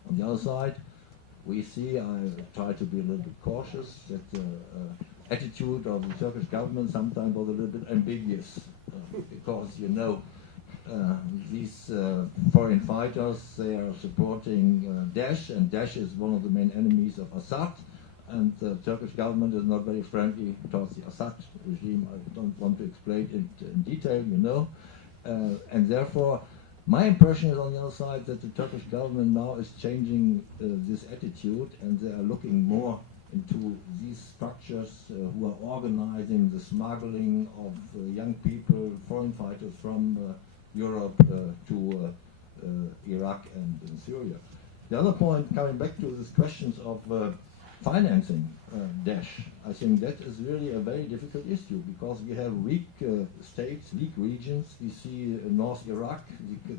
On the other side, we see, I try to be a little bit cautious, that the attitude of the Turkish government sometimes was a little bit ambiguous, because, you know, these foreign fighters, they are supporting Daesh, and Daesh is one of the main enemies of Assad, and the Turkish government is not very friendly towards the Assad regime. I don't want to explain it in detail, you know, and therefore my impression is on the other side that the Turkish government now is changing this attitude, and they are looking more into these structures who are organizing the smuggling of young people, foreign fighters from Europe to Iraq and Syria. The other point, coming back to these questions of financing Daesh, I think that is really a very difficult issue, because we have weak states, weak regions. We see North Iraq,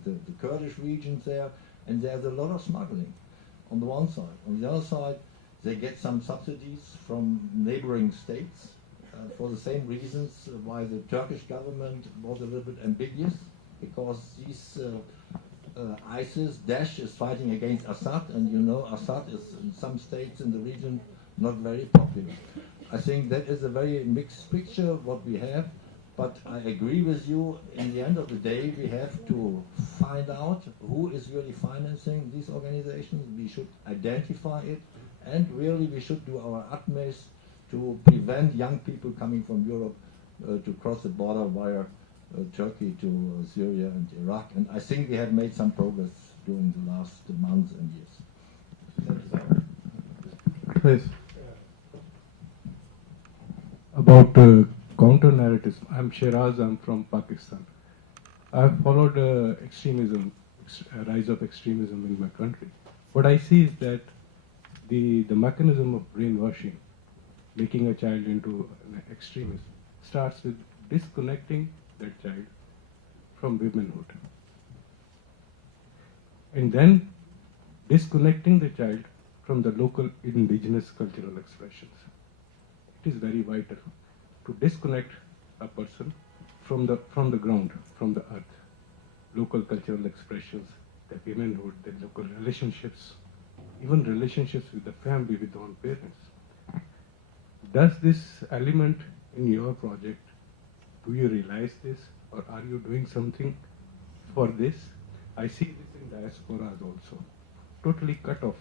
the Kurdish regions there, and there's a lot of smuggling on the one side. On the other side, they get some subsidies from neighboring states for the same reasons why the Turkish government was a little bit ambiguous, because these ISIS, Daesh is fighting against Assad, and you know Assad is in some states in the region not very popular. I think that is a very mixed picture what we have, but I agree with you, in the end of the day we have to find out who is really financing these organizations. We should identify it, and really we should do our utmost to prevent young people coming from Europe to cross the border via Turkey to Syria and Iraq, and I think we have made some progress during the last months and years. Please. About counter-narratives, I'm Shiraz, I'm from Pakistan. I've followed rise of extremism in my country. What I see is that the mechanism of brainwashing, making a child into an extremist, starts with disconnecting that child from womanhood, and then disconnecting the child from the local indigenous cultural expressions. It is very vital to disconnect a person from the ground, from the earth, local cultural expressions, the womanhood, the local relationships, even relationships with the family, with own parents. Does this element in your project, do you realize this, or are you doing something for this? I see this in diasporas also, totally cut off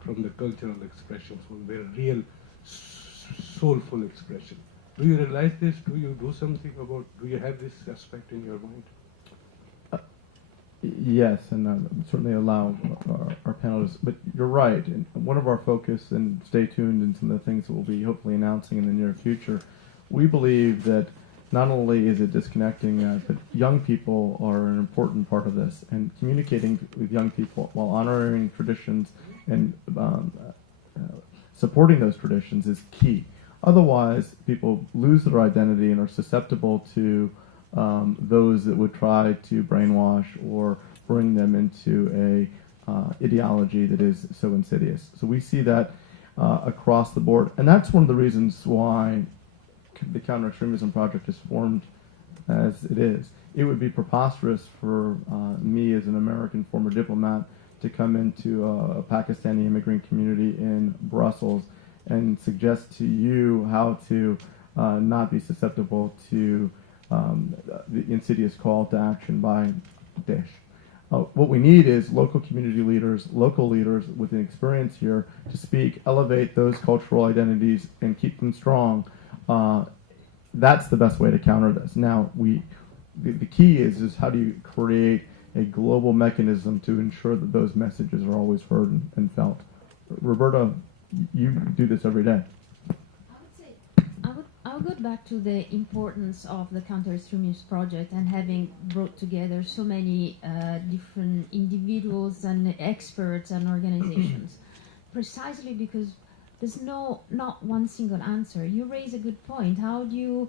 from the cultural expressions, from their real soulful expression. Do you realize this? Do you do something about, do you have this aspect in your mind? Yes, and certainly allow our panelists, but you're right. And one of our focus, and stay tuned in some of the things that we'll be hopefully announcing in the near future, we believe that not only is it disconnecting, but young people are an important part of this, and communicating with young people while honoring traditions and supporting those traditions is key. Otherwise, people lose their identity and are susceptible to those that would try to brainwash or bring them into a ideology that is so insidious. So we see that across the board, and that's one of the reasons why the Counter-Extremism Project is formed as it is. It would be preposterous for me as an American former diplomat to come into a Pakistani immigrant community in Brussels and suggest to you how to not be susceptible to the insidious call to action by Daesh. What we need is local community leaders, local leaders with an experience here to speak, elevate those cultural identities, and keep them strong. That's the best way to counter this. Now, the key is how do you create a global mechanism to ensure that those messages are always heard and felt. Roberta, you do this every day. I would go back to the importance of the counter-extremist project and having brought together so many different individuals and experts and organizations, precisely because there's not one single answer. You raise a good point. How do you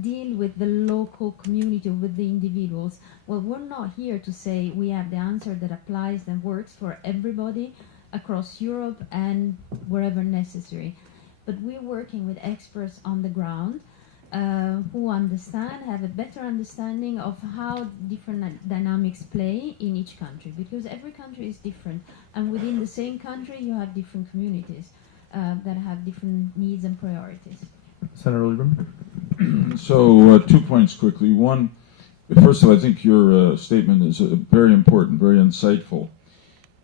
deal with the local community, with the individuals? Well, we're not here to say we have the answer that applies, that works for everybody across Europe and wherever necessary. But we're working with experts on the ground who have a better understanding of how different dynamics play in each country, because every country is different, and within the same country you have different communities that have different needs and priorities. Senator Lieberman? So 2 points quickly. One, first of all, I think your statement is very important, very insightful.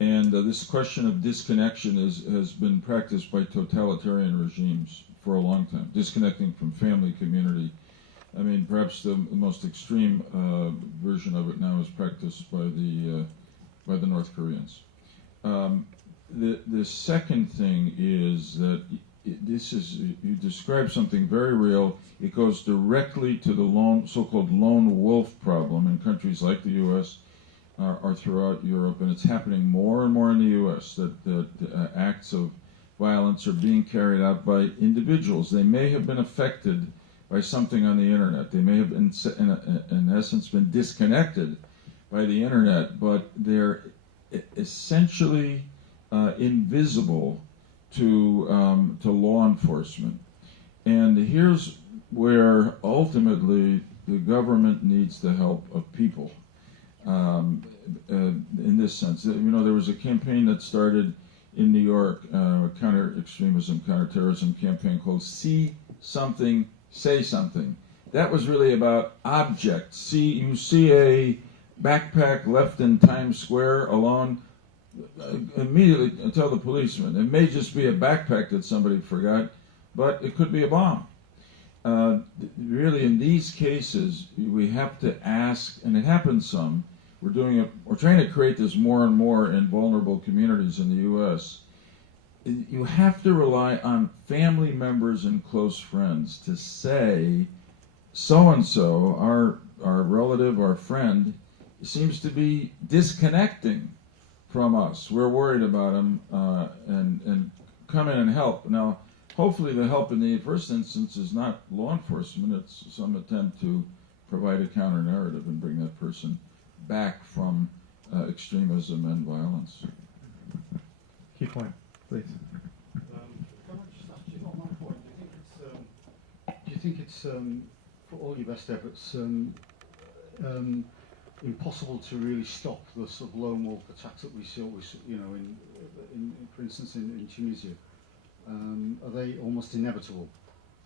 And this question of disconnection has been practiced by totalitarian regimes for a long time, disconnecting from family, community. I mean, perhaps the most extreme version of it now is practiced by the North Koreans. The second thing is that you describe something very real. It goes directly to the so-called lone wolf problem in countries like the U.S. Or throughout Europe, and it's happening more and more in the U.S. that acts of violence are being carried out by individuals. They may have been affected by something on the internet. They may have, in essence, been disconnected by the internet, but they're essentially invisible to law enforcement. And here's where ultimately the government needs the help of people. In this sense, there was a campaign that started in New York, a counter-extremism, counter-terrorism campaign called "See Something, Say Something." That was really about objects. You see a backpack left in Times Square alone, immediately tell the policeman. It may just be a backpack that somebody forgot, but it could be a bomb. Really, in these cases, we have to ask, and it happens some. We're trying to create this more and more in vulnerable communities in the U.S. You have to rely on family members and close friends to say, so-and-so, our relative, our friend, seems to be disconnecting from us. We're worried about him, and come in and help. Now, hopefully the help in the first instance is not law enforcement, it's some attempt to provide a counter-narrative and bring that person back from extremism and violence. Key point, please. Can I just ask you on one point? Do you think it's for all your best efforts, impossible to really stop the sort of lone wolf attacks that we see, for instance, in Tunisia? Are they almost inevitable?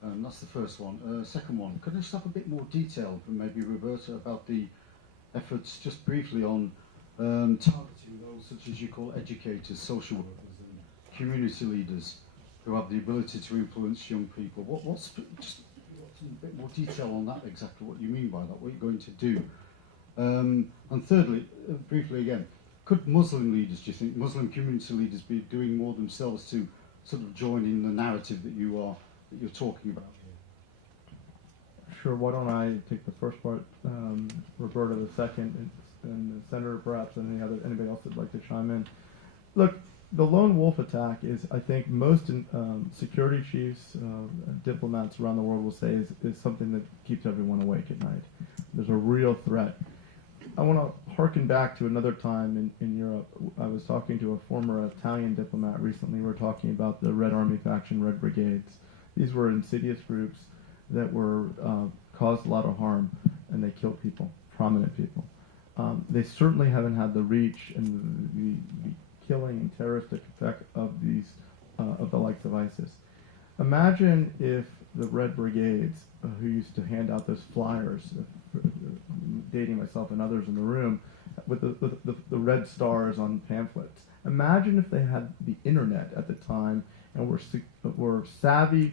That's the first one. Second one, could I just have a bit more detail from maybe Roberta about the efforts, just briefly, on targeting those such as you call educators, social workers, and community leaders who have the ability to influence young people? What's just a bit more detail on that, exactly what you mean by that, what you're going to do? And thirdly, briefly again, could Muslim leaders, do you think, Muslim community leaders, be doing more themselves to sort of join in the narrative that you're talking about here? Sure. Why don't I take the first part, Roberta the second, and the Senator perhaps, and anybody else that'd like to chime in. Look, the lone wolf attack is, I think, most security chiefs, diplomats around the world will say is something that keeps everyone awake at night. There's a real threat. I want to harken back to another time in Europe. I was talking to a former Italian diplomat recently. We were talking about the Red Army faction, Red Brigades. These were insidious groups that were caused a lot of harm, and they killed people, prominent people. They certainly haven't had the reach and the killing and terroristic effect of the likes of ISIS. Imagine if the Red Brigades, who used to hand out those flyers, dating myself and others in the room, the red stars on pamphlets. Imagine if they had the internet at the time and were savvy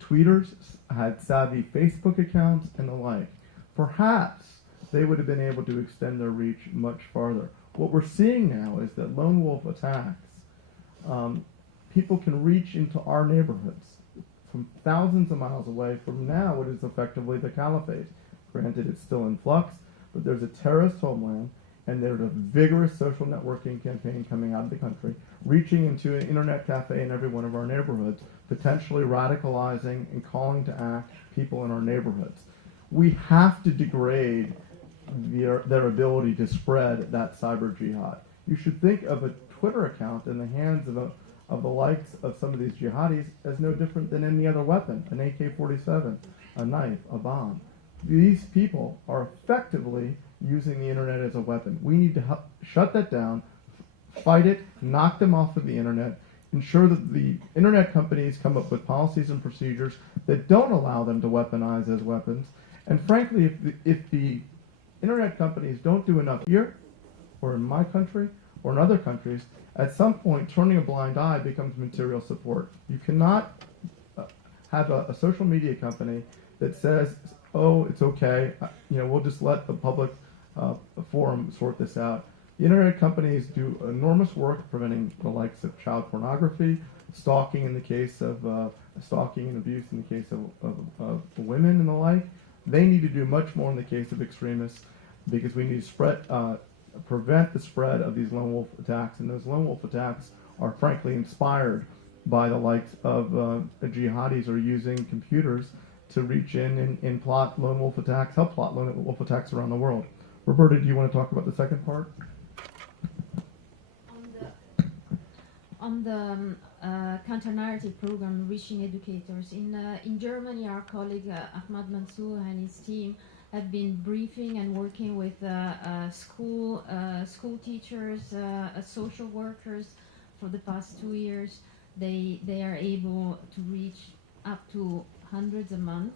tweeters, had savvy Facebook accounts and the like. Perhaps they would have been able to extend their reach much farther. What we're seeing now is that lone wolf attacks, people can reach into our neighborhoods from thousands of miles away from now what is effectively the caliphate. Granted, it's still in flux, but there's a terrorist homeland, and there's a vigorous social networking campaign coming out of the country, reaching into an internet cafe in every one of our neighborhoods, potentially radicalizing and calling to act people in our neighborhoods. We have to degrade their ability to spread that cyber jihad. You should think of a Twitter account in the hands of the likes of some of these jihadis as no different than any other weapon, an AK-47, a knife, a bomb. These people are effectively using the internet as a weapon. We need to shut that down, fight it, knock them off of the internet, ensure that the internet companies come up with policies and procedures that don't allow them to weaponize as weapons. And frankly, if the internet companies don't do enough here, or in my country, or in other countries, at some point turning a blind eye becomes material support. You cannot have a social media company that says, oh, it's okay, we'll just let the public forum sort this out. The internet companies do enormous work preventing the likes of child pornography, stalking in the case of stalking and abuse in the case of women and the like. They need to do much more in the case of extremists, because we need to prevent the spread of these lone wolf attacks. And those lone wolf attacks are frankly inspired by the likes of jihadis are using computers to reach in and plot lone wolf attacks, help plot lone wolf attacks around the world. Roberta, do you want to talk about the second part? On the counter-narrative program, Reaching Educators, in Germany, our colleague Ahmad Mansour and his team have been briefing and working with school teachers, social workers for the past 2 years. They are able to reach up to hundreds a month.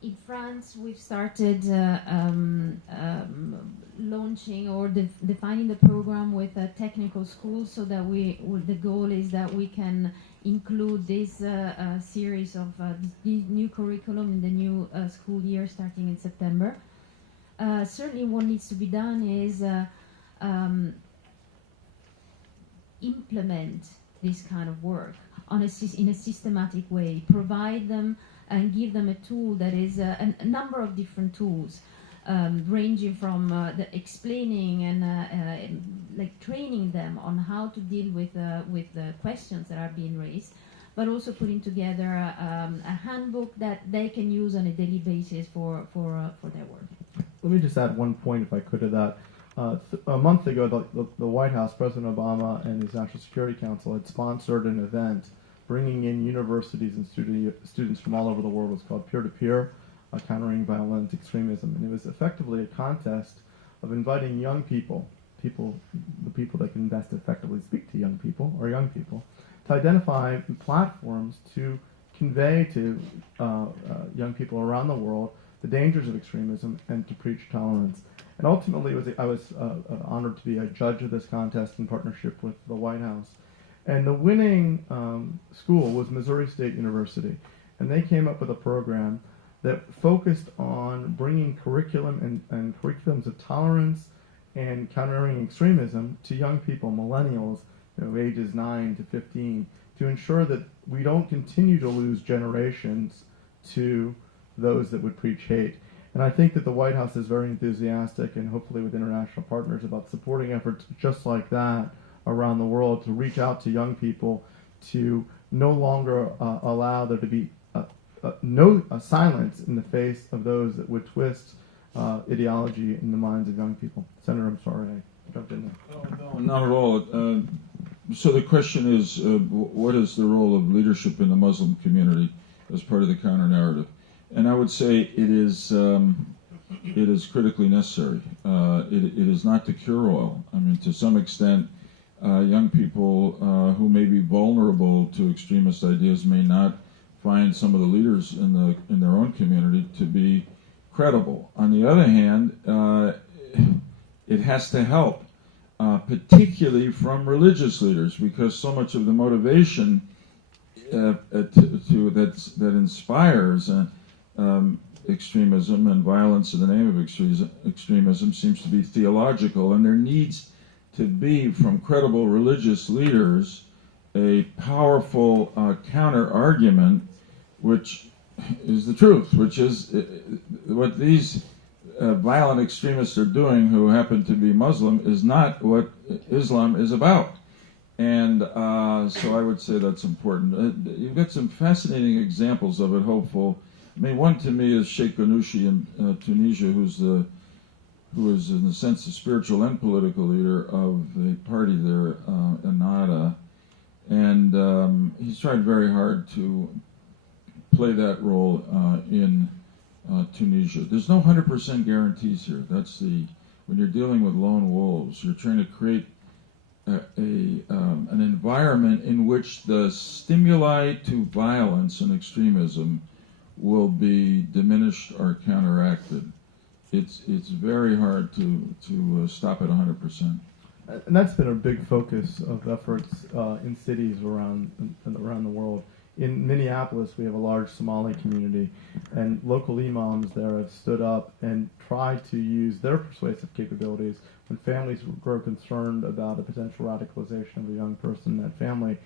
In France, we've started launching or defining the program with technical schools, so that the goal is that we can include this series of new curriculum in the new school year starting in September. Certainly what needs to be done is implement this kind of work in a systematic way, provide them and give them a tool that is a number of different tools, ranging from explaining and like training them on how to deal with the questions that are being raised, but also putting together a handbook that they can use on a daily basis for their work. Let me just add one point, if I could, to that. A month ago, the White House, President Obama and his National Security Council had sponsored an event bringing in universities and students from all over the world. It was called Peer-to-Peer, Countering Violent Extremism. And it was effectively a contest of inviting young people, the people that can best effectively speak to young people, to identify platforms to convey to young people around the world the dangers of extremism and to preach tolerance. And ultimately, I was honored to be a judge of this contest in partnership with the White House. And the winning school was Missouri State University. And they came up with a program that focused on bringing curriculum and curriculums of tolerance and countering extremism to young people, millennials, ages 9 to 15, to ensure that we don't continue to lose generations to those that would preach hate. And I think that the White House is very enthusiastic, and hopefully with international partners, about supporting efforts just like that around the world to reach out to young people, to no longer allow there to be no silence in the face of those that would twist ideology in the minds of young people. Senator, I'm sorry I jumped in there. No, not at all. So the question is, what is the role of leadership in the Muslim community as part of the counter-narrative? And I would say it is critically necessary. It is not the cure-all. I mean, to some extent, young people who may be vulnerable to extremist ideas may not find some of the leaders in their own community to be credible. On the other hand, it has to help, particularly from religious leaders, because so much of the motivation that inspires extremism and violence in the name of extremism seems to be theological, and there needs to be, from credible religious leaders, a powerful counter-argument, which is the truth, which is what these violent extremists are doing, who happen to be Muslim, is not what Islam is about. And so I would say that's important. You've got some fascinating examples of it, hopeful. I mean, one to me is Sheikh Ghannouchi in Tunisia, who is in a sense the spiritual and political leader of the party there, Ennahda. And he's tried very hard to play that role in Tunisia. There's no 100% guarantees here. That's when you're dealing with lone wolves, you're trying to create an environment in which the stimuli to violence and extremism will be diminished or counteracted. It's very hard to stop it 100%. And that's been a big focus of efforts in cities around the world. In Minneapolis, we have a large Somali community, and local imams there have stood up and tried to use their persuasive capabilities when families grow concerned about a potential radicalization of a young person in that family.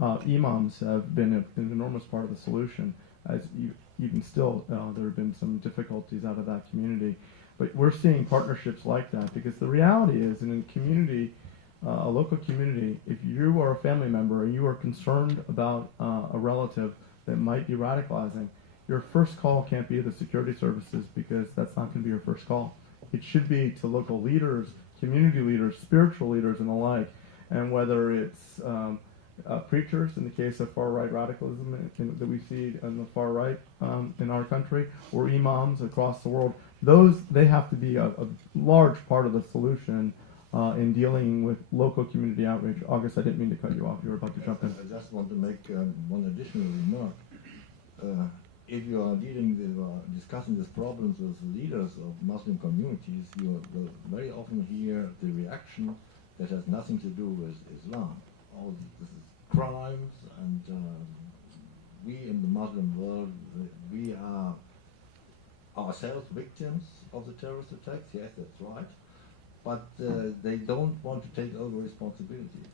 Imams have been an enormous part of the solution. Even still, there have been some difficulties out of that community. But we're seeing partnerships like that, because the reality is, in a community, a local community, if you are a family member and you are concerned about a relative that might be radicalizing, your first call can't be to the security services, because that's not going to be your first call. It should be to local leaders, community leaders, spiritual leaders, and the like. And whether it's preachers, in the case of far-right radicalism that we see on the far right in our country, or imams across the world, they have to be a large part of the solution in dealing with local community outreach. August, I didn't mean to cut you off. You were about to jump in. I just want to make one additional remark. If you are discussing these problems with leaders of Muslim communities, you will very often hear the reaction that has nothing to do with Islam. All this is crimes, and we in the Muslim world, we are ourselves victims of the terrorist attacks. Yes, that's right. But they don't want to take over responsibility.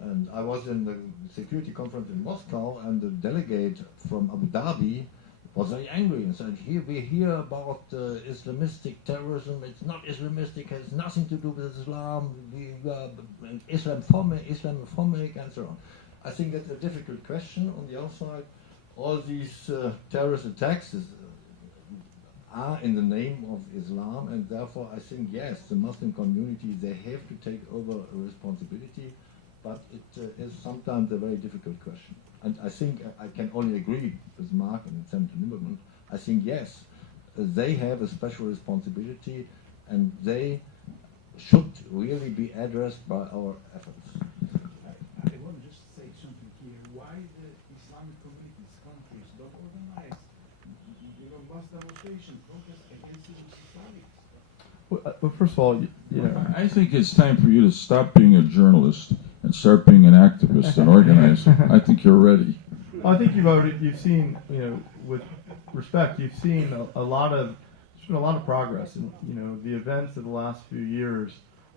And I was in the security conference in Moscow, and the delegate from Abu Dhabi was very angry and said, "Here we hear about Islamistic terrorism. It's not Islamistic. Has nothing to do with Islam. We Islamophobic, and so on." I think that's a difficult question. On the other side, all these terrorist attacks are in the name of Islam, and therefore I think, yes, the Muslim community, they have to take over a responsibility, but it is sometimes a very difficult question. And I think I can only agree with Mark and Senator Nimmerman. I think, yes, they have a special responsibility, and they should really be addressed by our efforts. I want to just say something here. Why the Islamic communities, countries, don't organize mass demonstration, protest against Islam society? Well, first of all, I think it's time for you to stop being a journalist and start being an activist and organizer. I think you're ready. Well, I think you've seen, with respect, you've seen a lot of progress, and the events of the last few years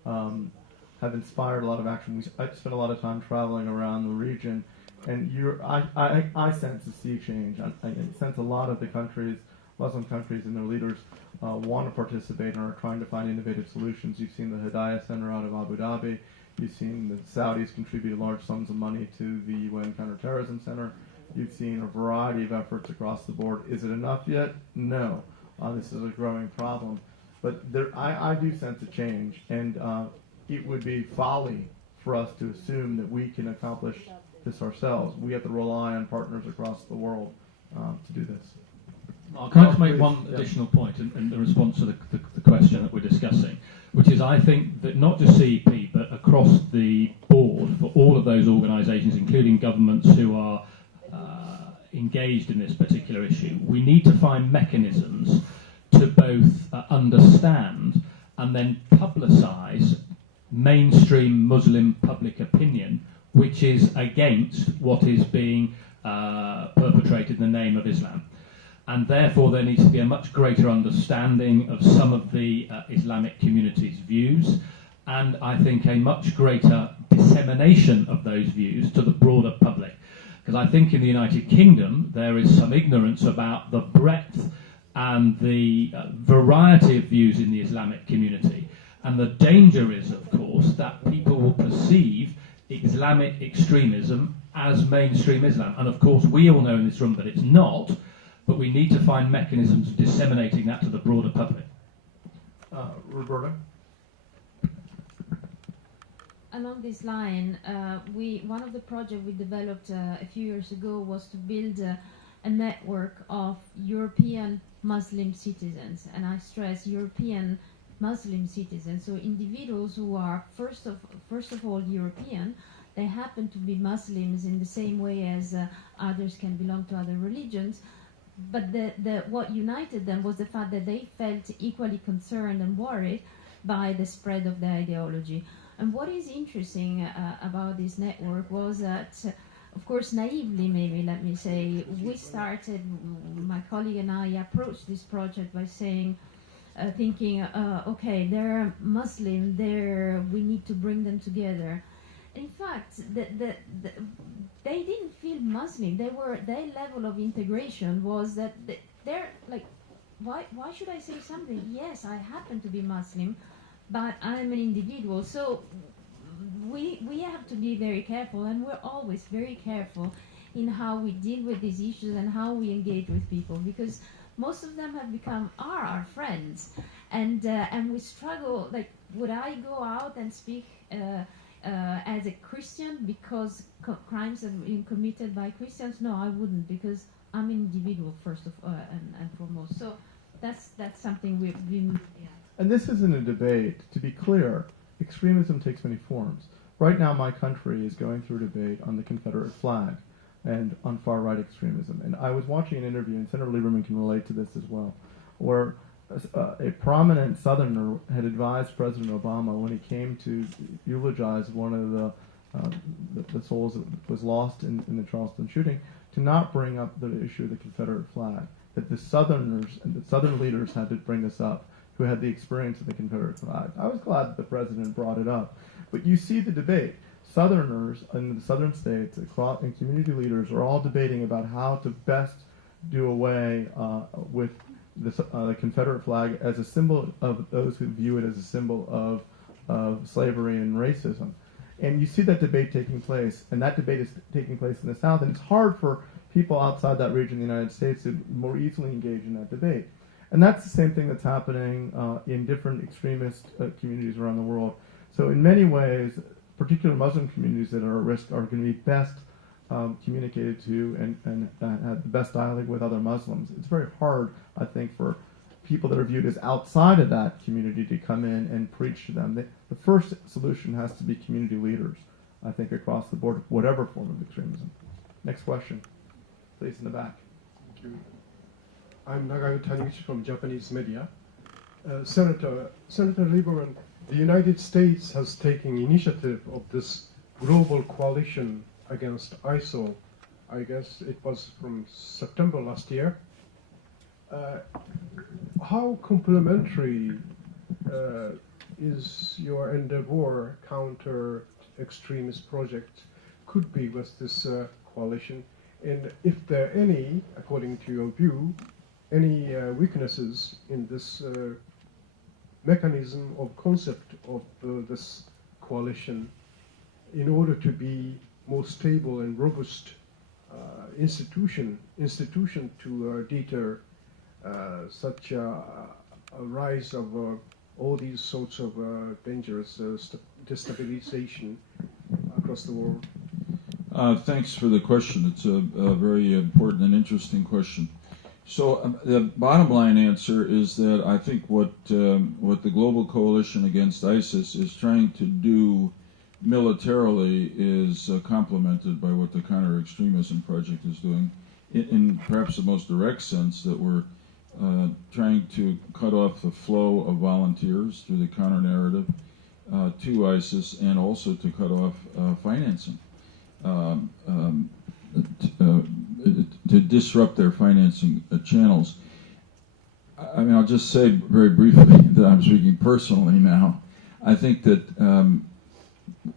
have inspired a lot of action. I spent a lot of time traveling around the region, and I sense a sea change. I sense a lot of the countries, Muslim countries, and their leaders want to participate and are trying to find innovative solutions. You've seen the Hidayah Center out of Abu Dhabi. You've seen the Saudis contribute large sums of money to the UN Counterterrorism Center. You've seen a variety of efforts across the board. Is it enough yet? No. This is a growing problem. But I do sense a change, and it would be folly for us to assume that we can accomplish this ourselves. We have to rely on partners across the world to do this. Can I just make one additional point in response to the question that we're discussing, which is, I think that not just CEP, but across the board for all of those organisations, including governments who are engaged in this particular issue, we need to find mechanisms to both understand and then publicise mainstream Muslim public opinion which is against what is being perpetrated in the name of Islam. And therefore there needs to be a much greater understanding of some of the Islamic community's views, and I think a much greater dissemination of those views to the broader public. Because I think in the United Kingdom there is some ignorance about the breadth and the variety of views in the Islamic community. And the danger is, of course, that people will perceive Islamic extremism as mainstream Islam. And of course we all know in this room that it's not, but we need to find mechanisms of disseminating that to the broader public. Roberta? Along this line, one of the projects we developed a few years ago was to build a network of European Muslim citizens, and I stress European Muslim citizens, so individuals who are first of all European. They happen to be Muslims in the same way as others can belong to other religions, but what united them was the fact that they felt equally concerned and worried by the spread of their ideology. And what is interesting about this network was that, of course, naively maybe, let me say, we started, my colleague and I approached this project by saying, thinking, okay, they're Muslim, we need to bring them together. In fact, they didn't feel Muslim. Their level of integration was that they're like, why should I say something? Yes, I happen to be Muslim, but I'm an individual. So we have to be very careful, and we're always very careful in how we deal with these issues and how we engage with people, because most of them have become our friends, and we struggle. Like, would I go out and speak as a Christian because crimes have been committed by Christians? No, I wouldn't, because I'm an individual first of and foremost. So that's something we've been. Yeah. And this isn't a debate. To be clear, extremism takes many forms. Right now, my country is going through a debate on the Confederate flag and on far-right extremism. And I was watching an interview, and Senator Lieberman can relate to this as well, where a prominent Southerner had advised President Obama when he came to eulogize one of the souls that was lost in the Charleston shooting, to not bring up the issue of the Confederate flag, that the Southerners and the Southern leaders had to bring this up, who had the experience of the Confederate flag. I was glad that the President brought it up. But you see the debate. Southerners in the southern states and community leaders are all debating about how to best do away with the Confederate flag as a symbol of those who view it as a symbol of slavery and racism. And you see that debate taking place, and that debate is taking place in the South, and it's hard for people outside that region of the United States to more easily engage in that debate. And that's the same thing that's happening in different extremist communities around the world. So in many ways, particular Muslim communities that are at risk are going to be best communicated to and have the best dialogue with other Muslims. It's very hard, I think, for people that are viewed as outside of that community to come in and preach to them. The first solution has to be community leaders, I think, across the board, whatever form of extremism. Next question. Please, in the back. Thank you. I'm Nagayo Taniguchi from Japanese media. Senator Lieberman, the United States has taken initiative of this global coalition against ISIL. I guess it was from September last year. How complementary is your endeavor counter extremist project could be with this coalition? And if there are any, according to your view, any weaknesses in this mechanism of concept of this coalition in order to be more stable and robust institution to deter such a rise of all these sorts of dangerous destabilization across the world? Thanks for the question. It's a very important and interesting question. So the bottom line answer is that I think what the global coalition against ISIS is trying to do militarily is complemented by what the counter-extremism project is doing in perhaps the most direct sense, that we're trying to cut off the flow of volunteers through the counter-narrative to ISIS, and also to cut off financing, to disrupt their financing channels. I mean, I'll just say very briefly that I'm speaking personally now. I think that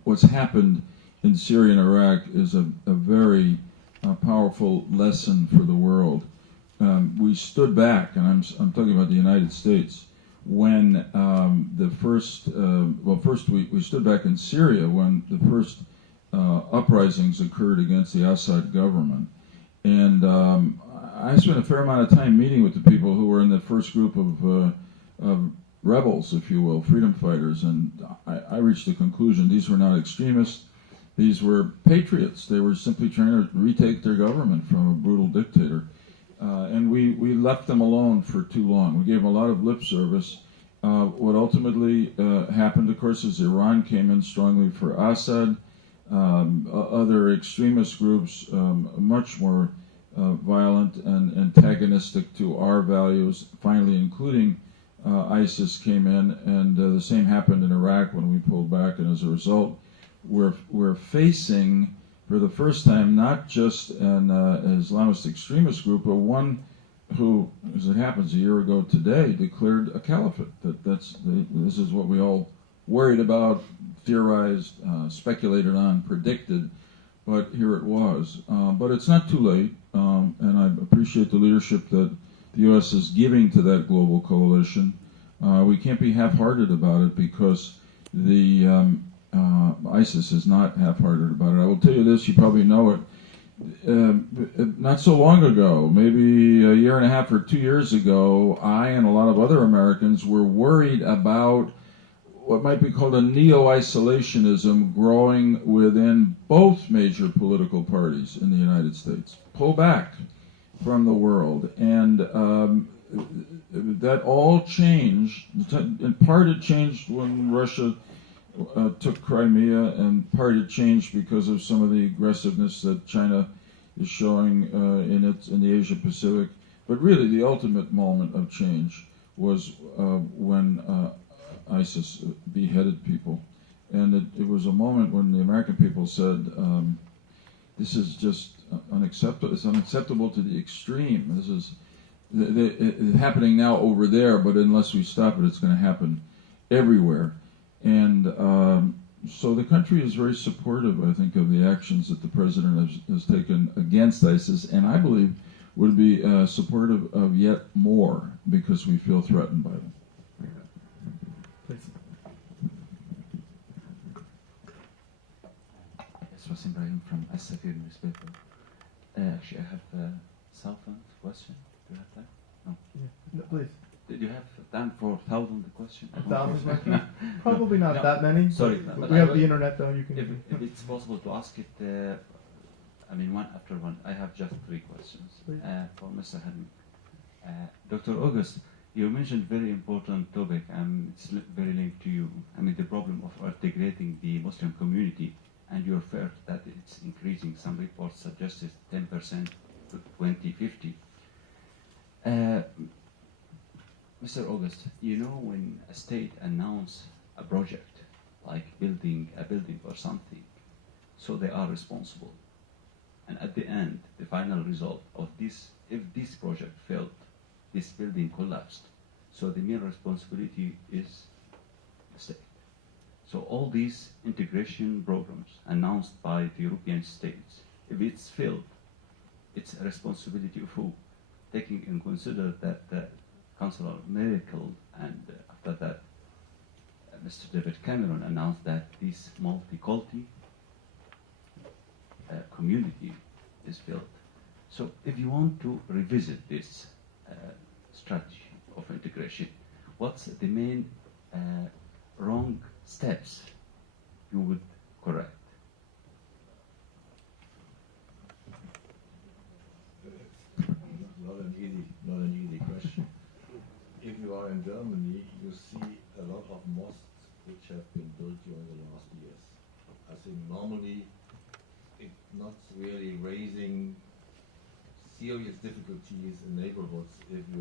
what's happened in Syria and Iraq is a very powerful lesson for the world. We stood back, and I'm talking about the United States, when the first, first we stood back in Syria when the first uprisings occurred against the Assad government. And I spent a fair amount of time meeting with the people who were in the first group of rebels, if you will, freedom fighters, and I reached the conclusion these were not extremists, these were patriots. They were simply trying to retake their government from a brutal dictator. And we left them alone for too long. We gave them a lot of lip service. What ultimately happened, of course, is Iran came in strongly for Assad. Other extremist groups, much more violent and antagonistic to our values, finally including ISIS came in, and the same happened in Iraq when we pulled back, and as a result, we're facing, for the first time, not just an Islamist extremist group, but one who, as it happens, a year ago today, declared a caliphate. This is what we all worried about, theorized, speculated on, predicted, but here it was. But it's not too late, and I appreciate the leadership that the U.S. is giving to that global coalition. We can't be half-hearted about it, because the ISIS is not half-hearted about it. I will tell you this, you probably know it. Not so long ago, maybe a year and a half or 2 years ago, I and a lot of other Americans were worried about what might be called a neo-isolationism growing within both major political parties in the United States. Pull back from the world. And that all changed. In part it changed when Russia took Crimea, and part it changed because of some of the aggressiveness that China is showing in the Asia Pacific. But really, the ultimate moment of change was when ISIS beheaded people, and it was a moment when the American people said, "This is just unacceptable. It's unacceptable to the extreme. This is it's happening now over there, but unless we stop it, it's going to happen everywhere." And so the country is very supportive, I think, of the actions that the president has taken against ISIS, and I believe would be supportive of yet more, because we feel threatened by them. Please. Yes, Wasim Ibrahim from As-Safir newspaper. Actually, I have a thousand question. Do you have time? No. Yeah. No, please. Did you have time for 1,000 questions? 1,000 questions? Probably not that many. Sorry. But we have the internet, though. You can. If it's possible to ask it, I mean, one after one. I have just 3 questions for Mr. Henry. Dr. August, you mentioned very important topic, and it's very linked to you. I mean, the problem of integrating the Muslim community, and you referred that it's increasing. Some reports suggested 10% to 2050. Mr. August, you know, when a state announces a project, like building a building or something, so they are responsible. And at the end, the final result of this, if this project failed, this building collapsed, so the main responsibility is the state. So all these integration programs announced by the European states, if it's failed, it's a responsibility of who? Taking in consider that Councillor Merkel and after that Mr. David Cameron announced that this multi-culti community is built. So if you want to revisit this strategy of integration, what's the main wrong steps you would correct? Not an easy question. If you are in Germany, you see a lot of mosques which have been built during the last years. I think normally it's not really raising serious difficulties in neighborhoods if you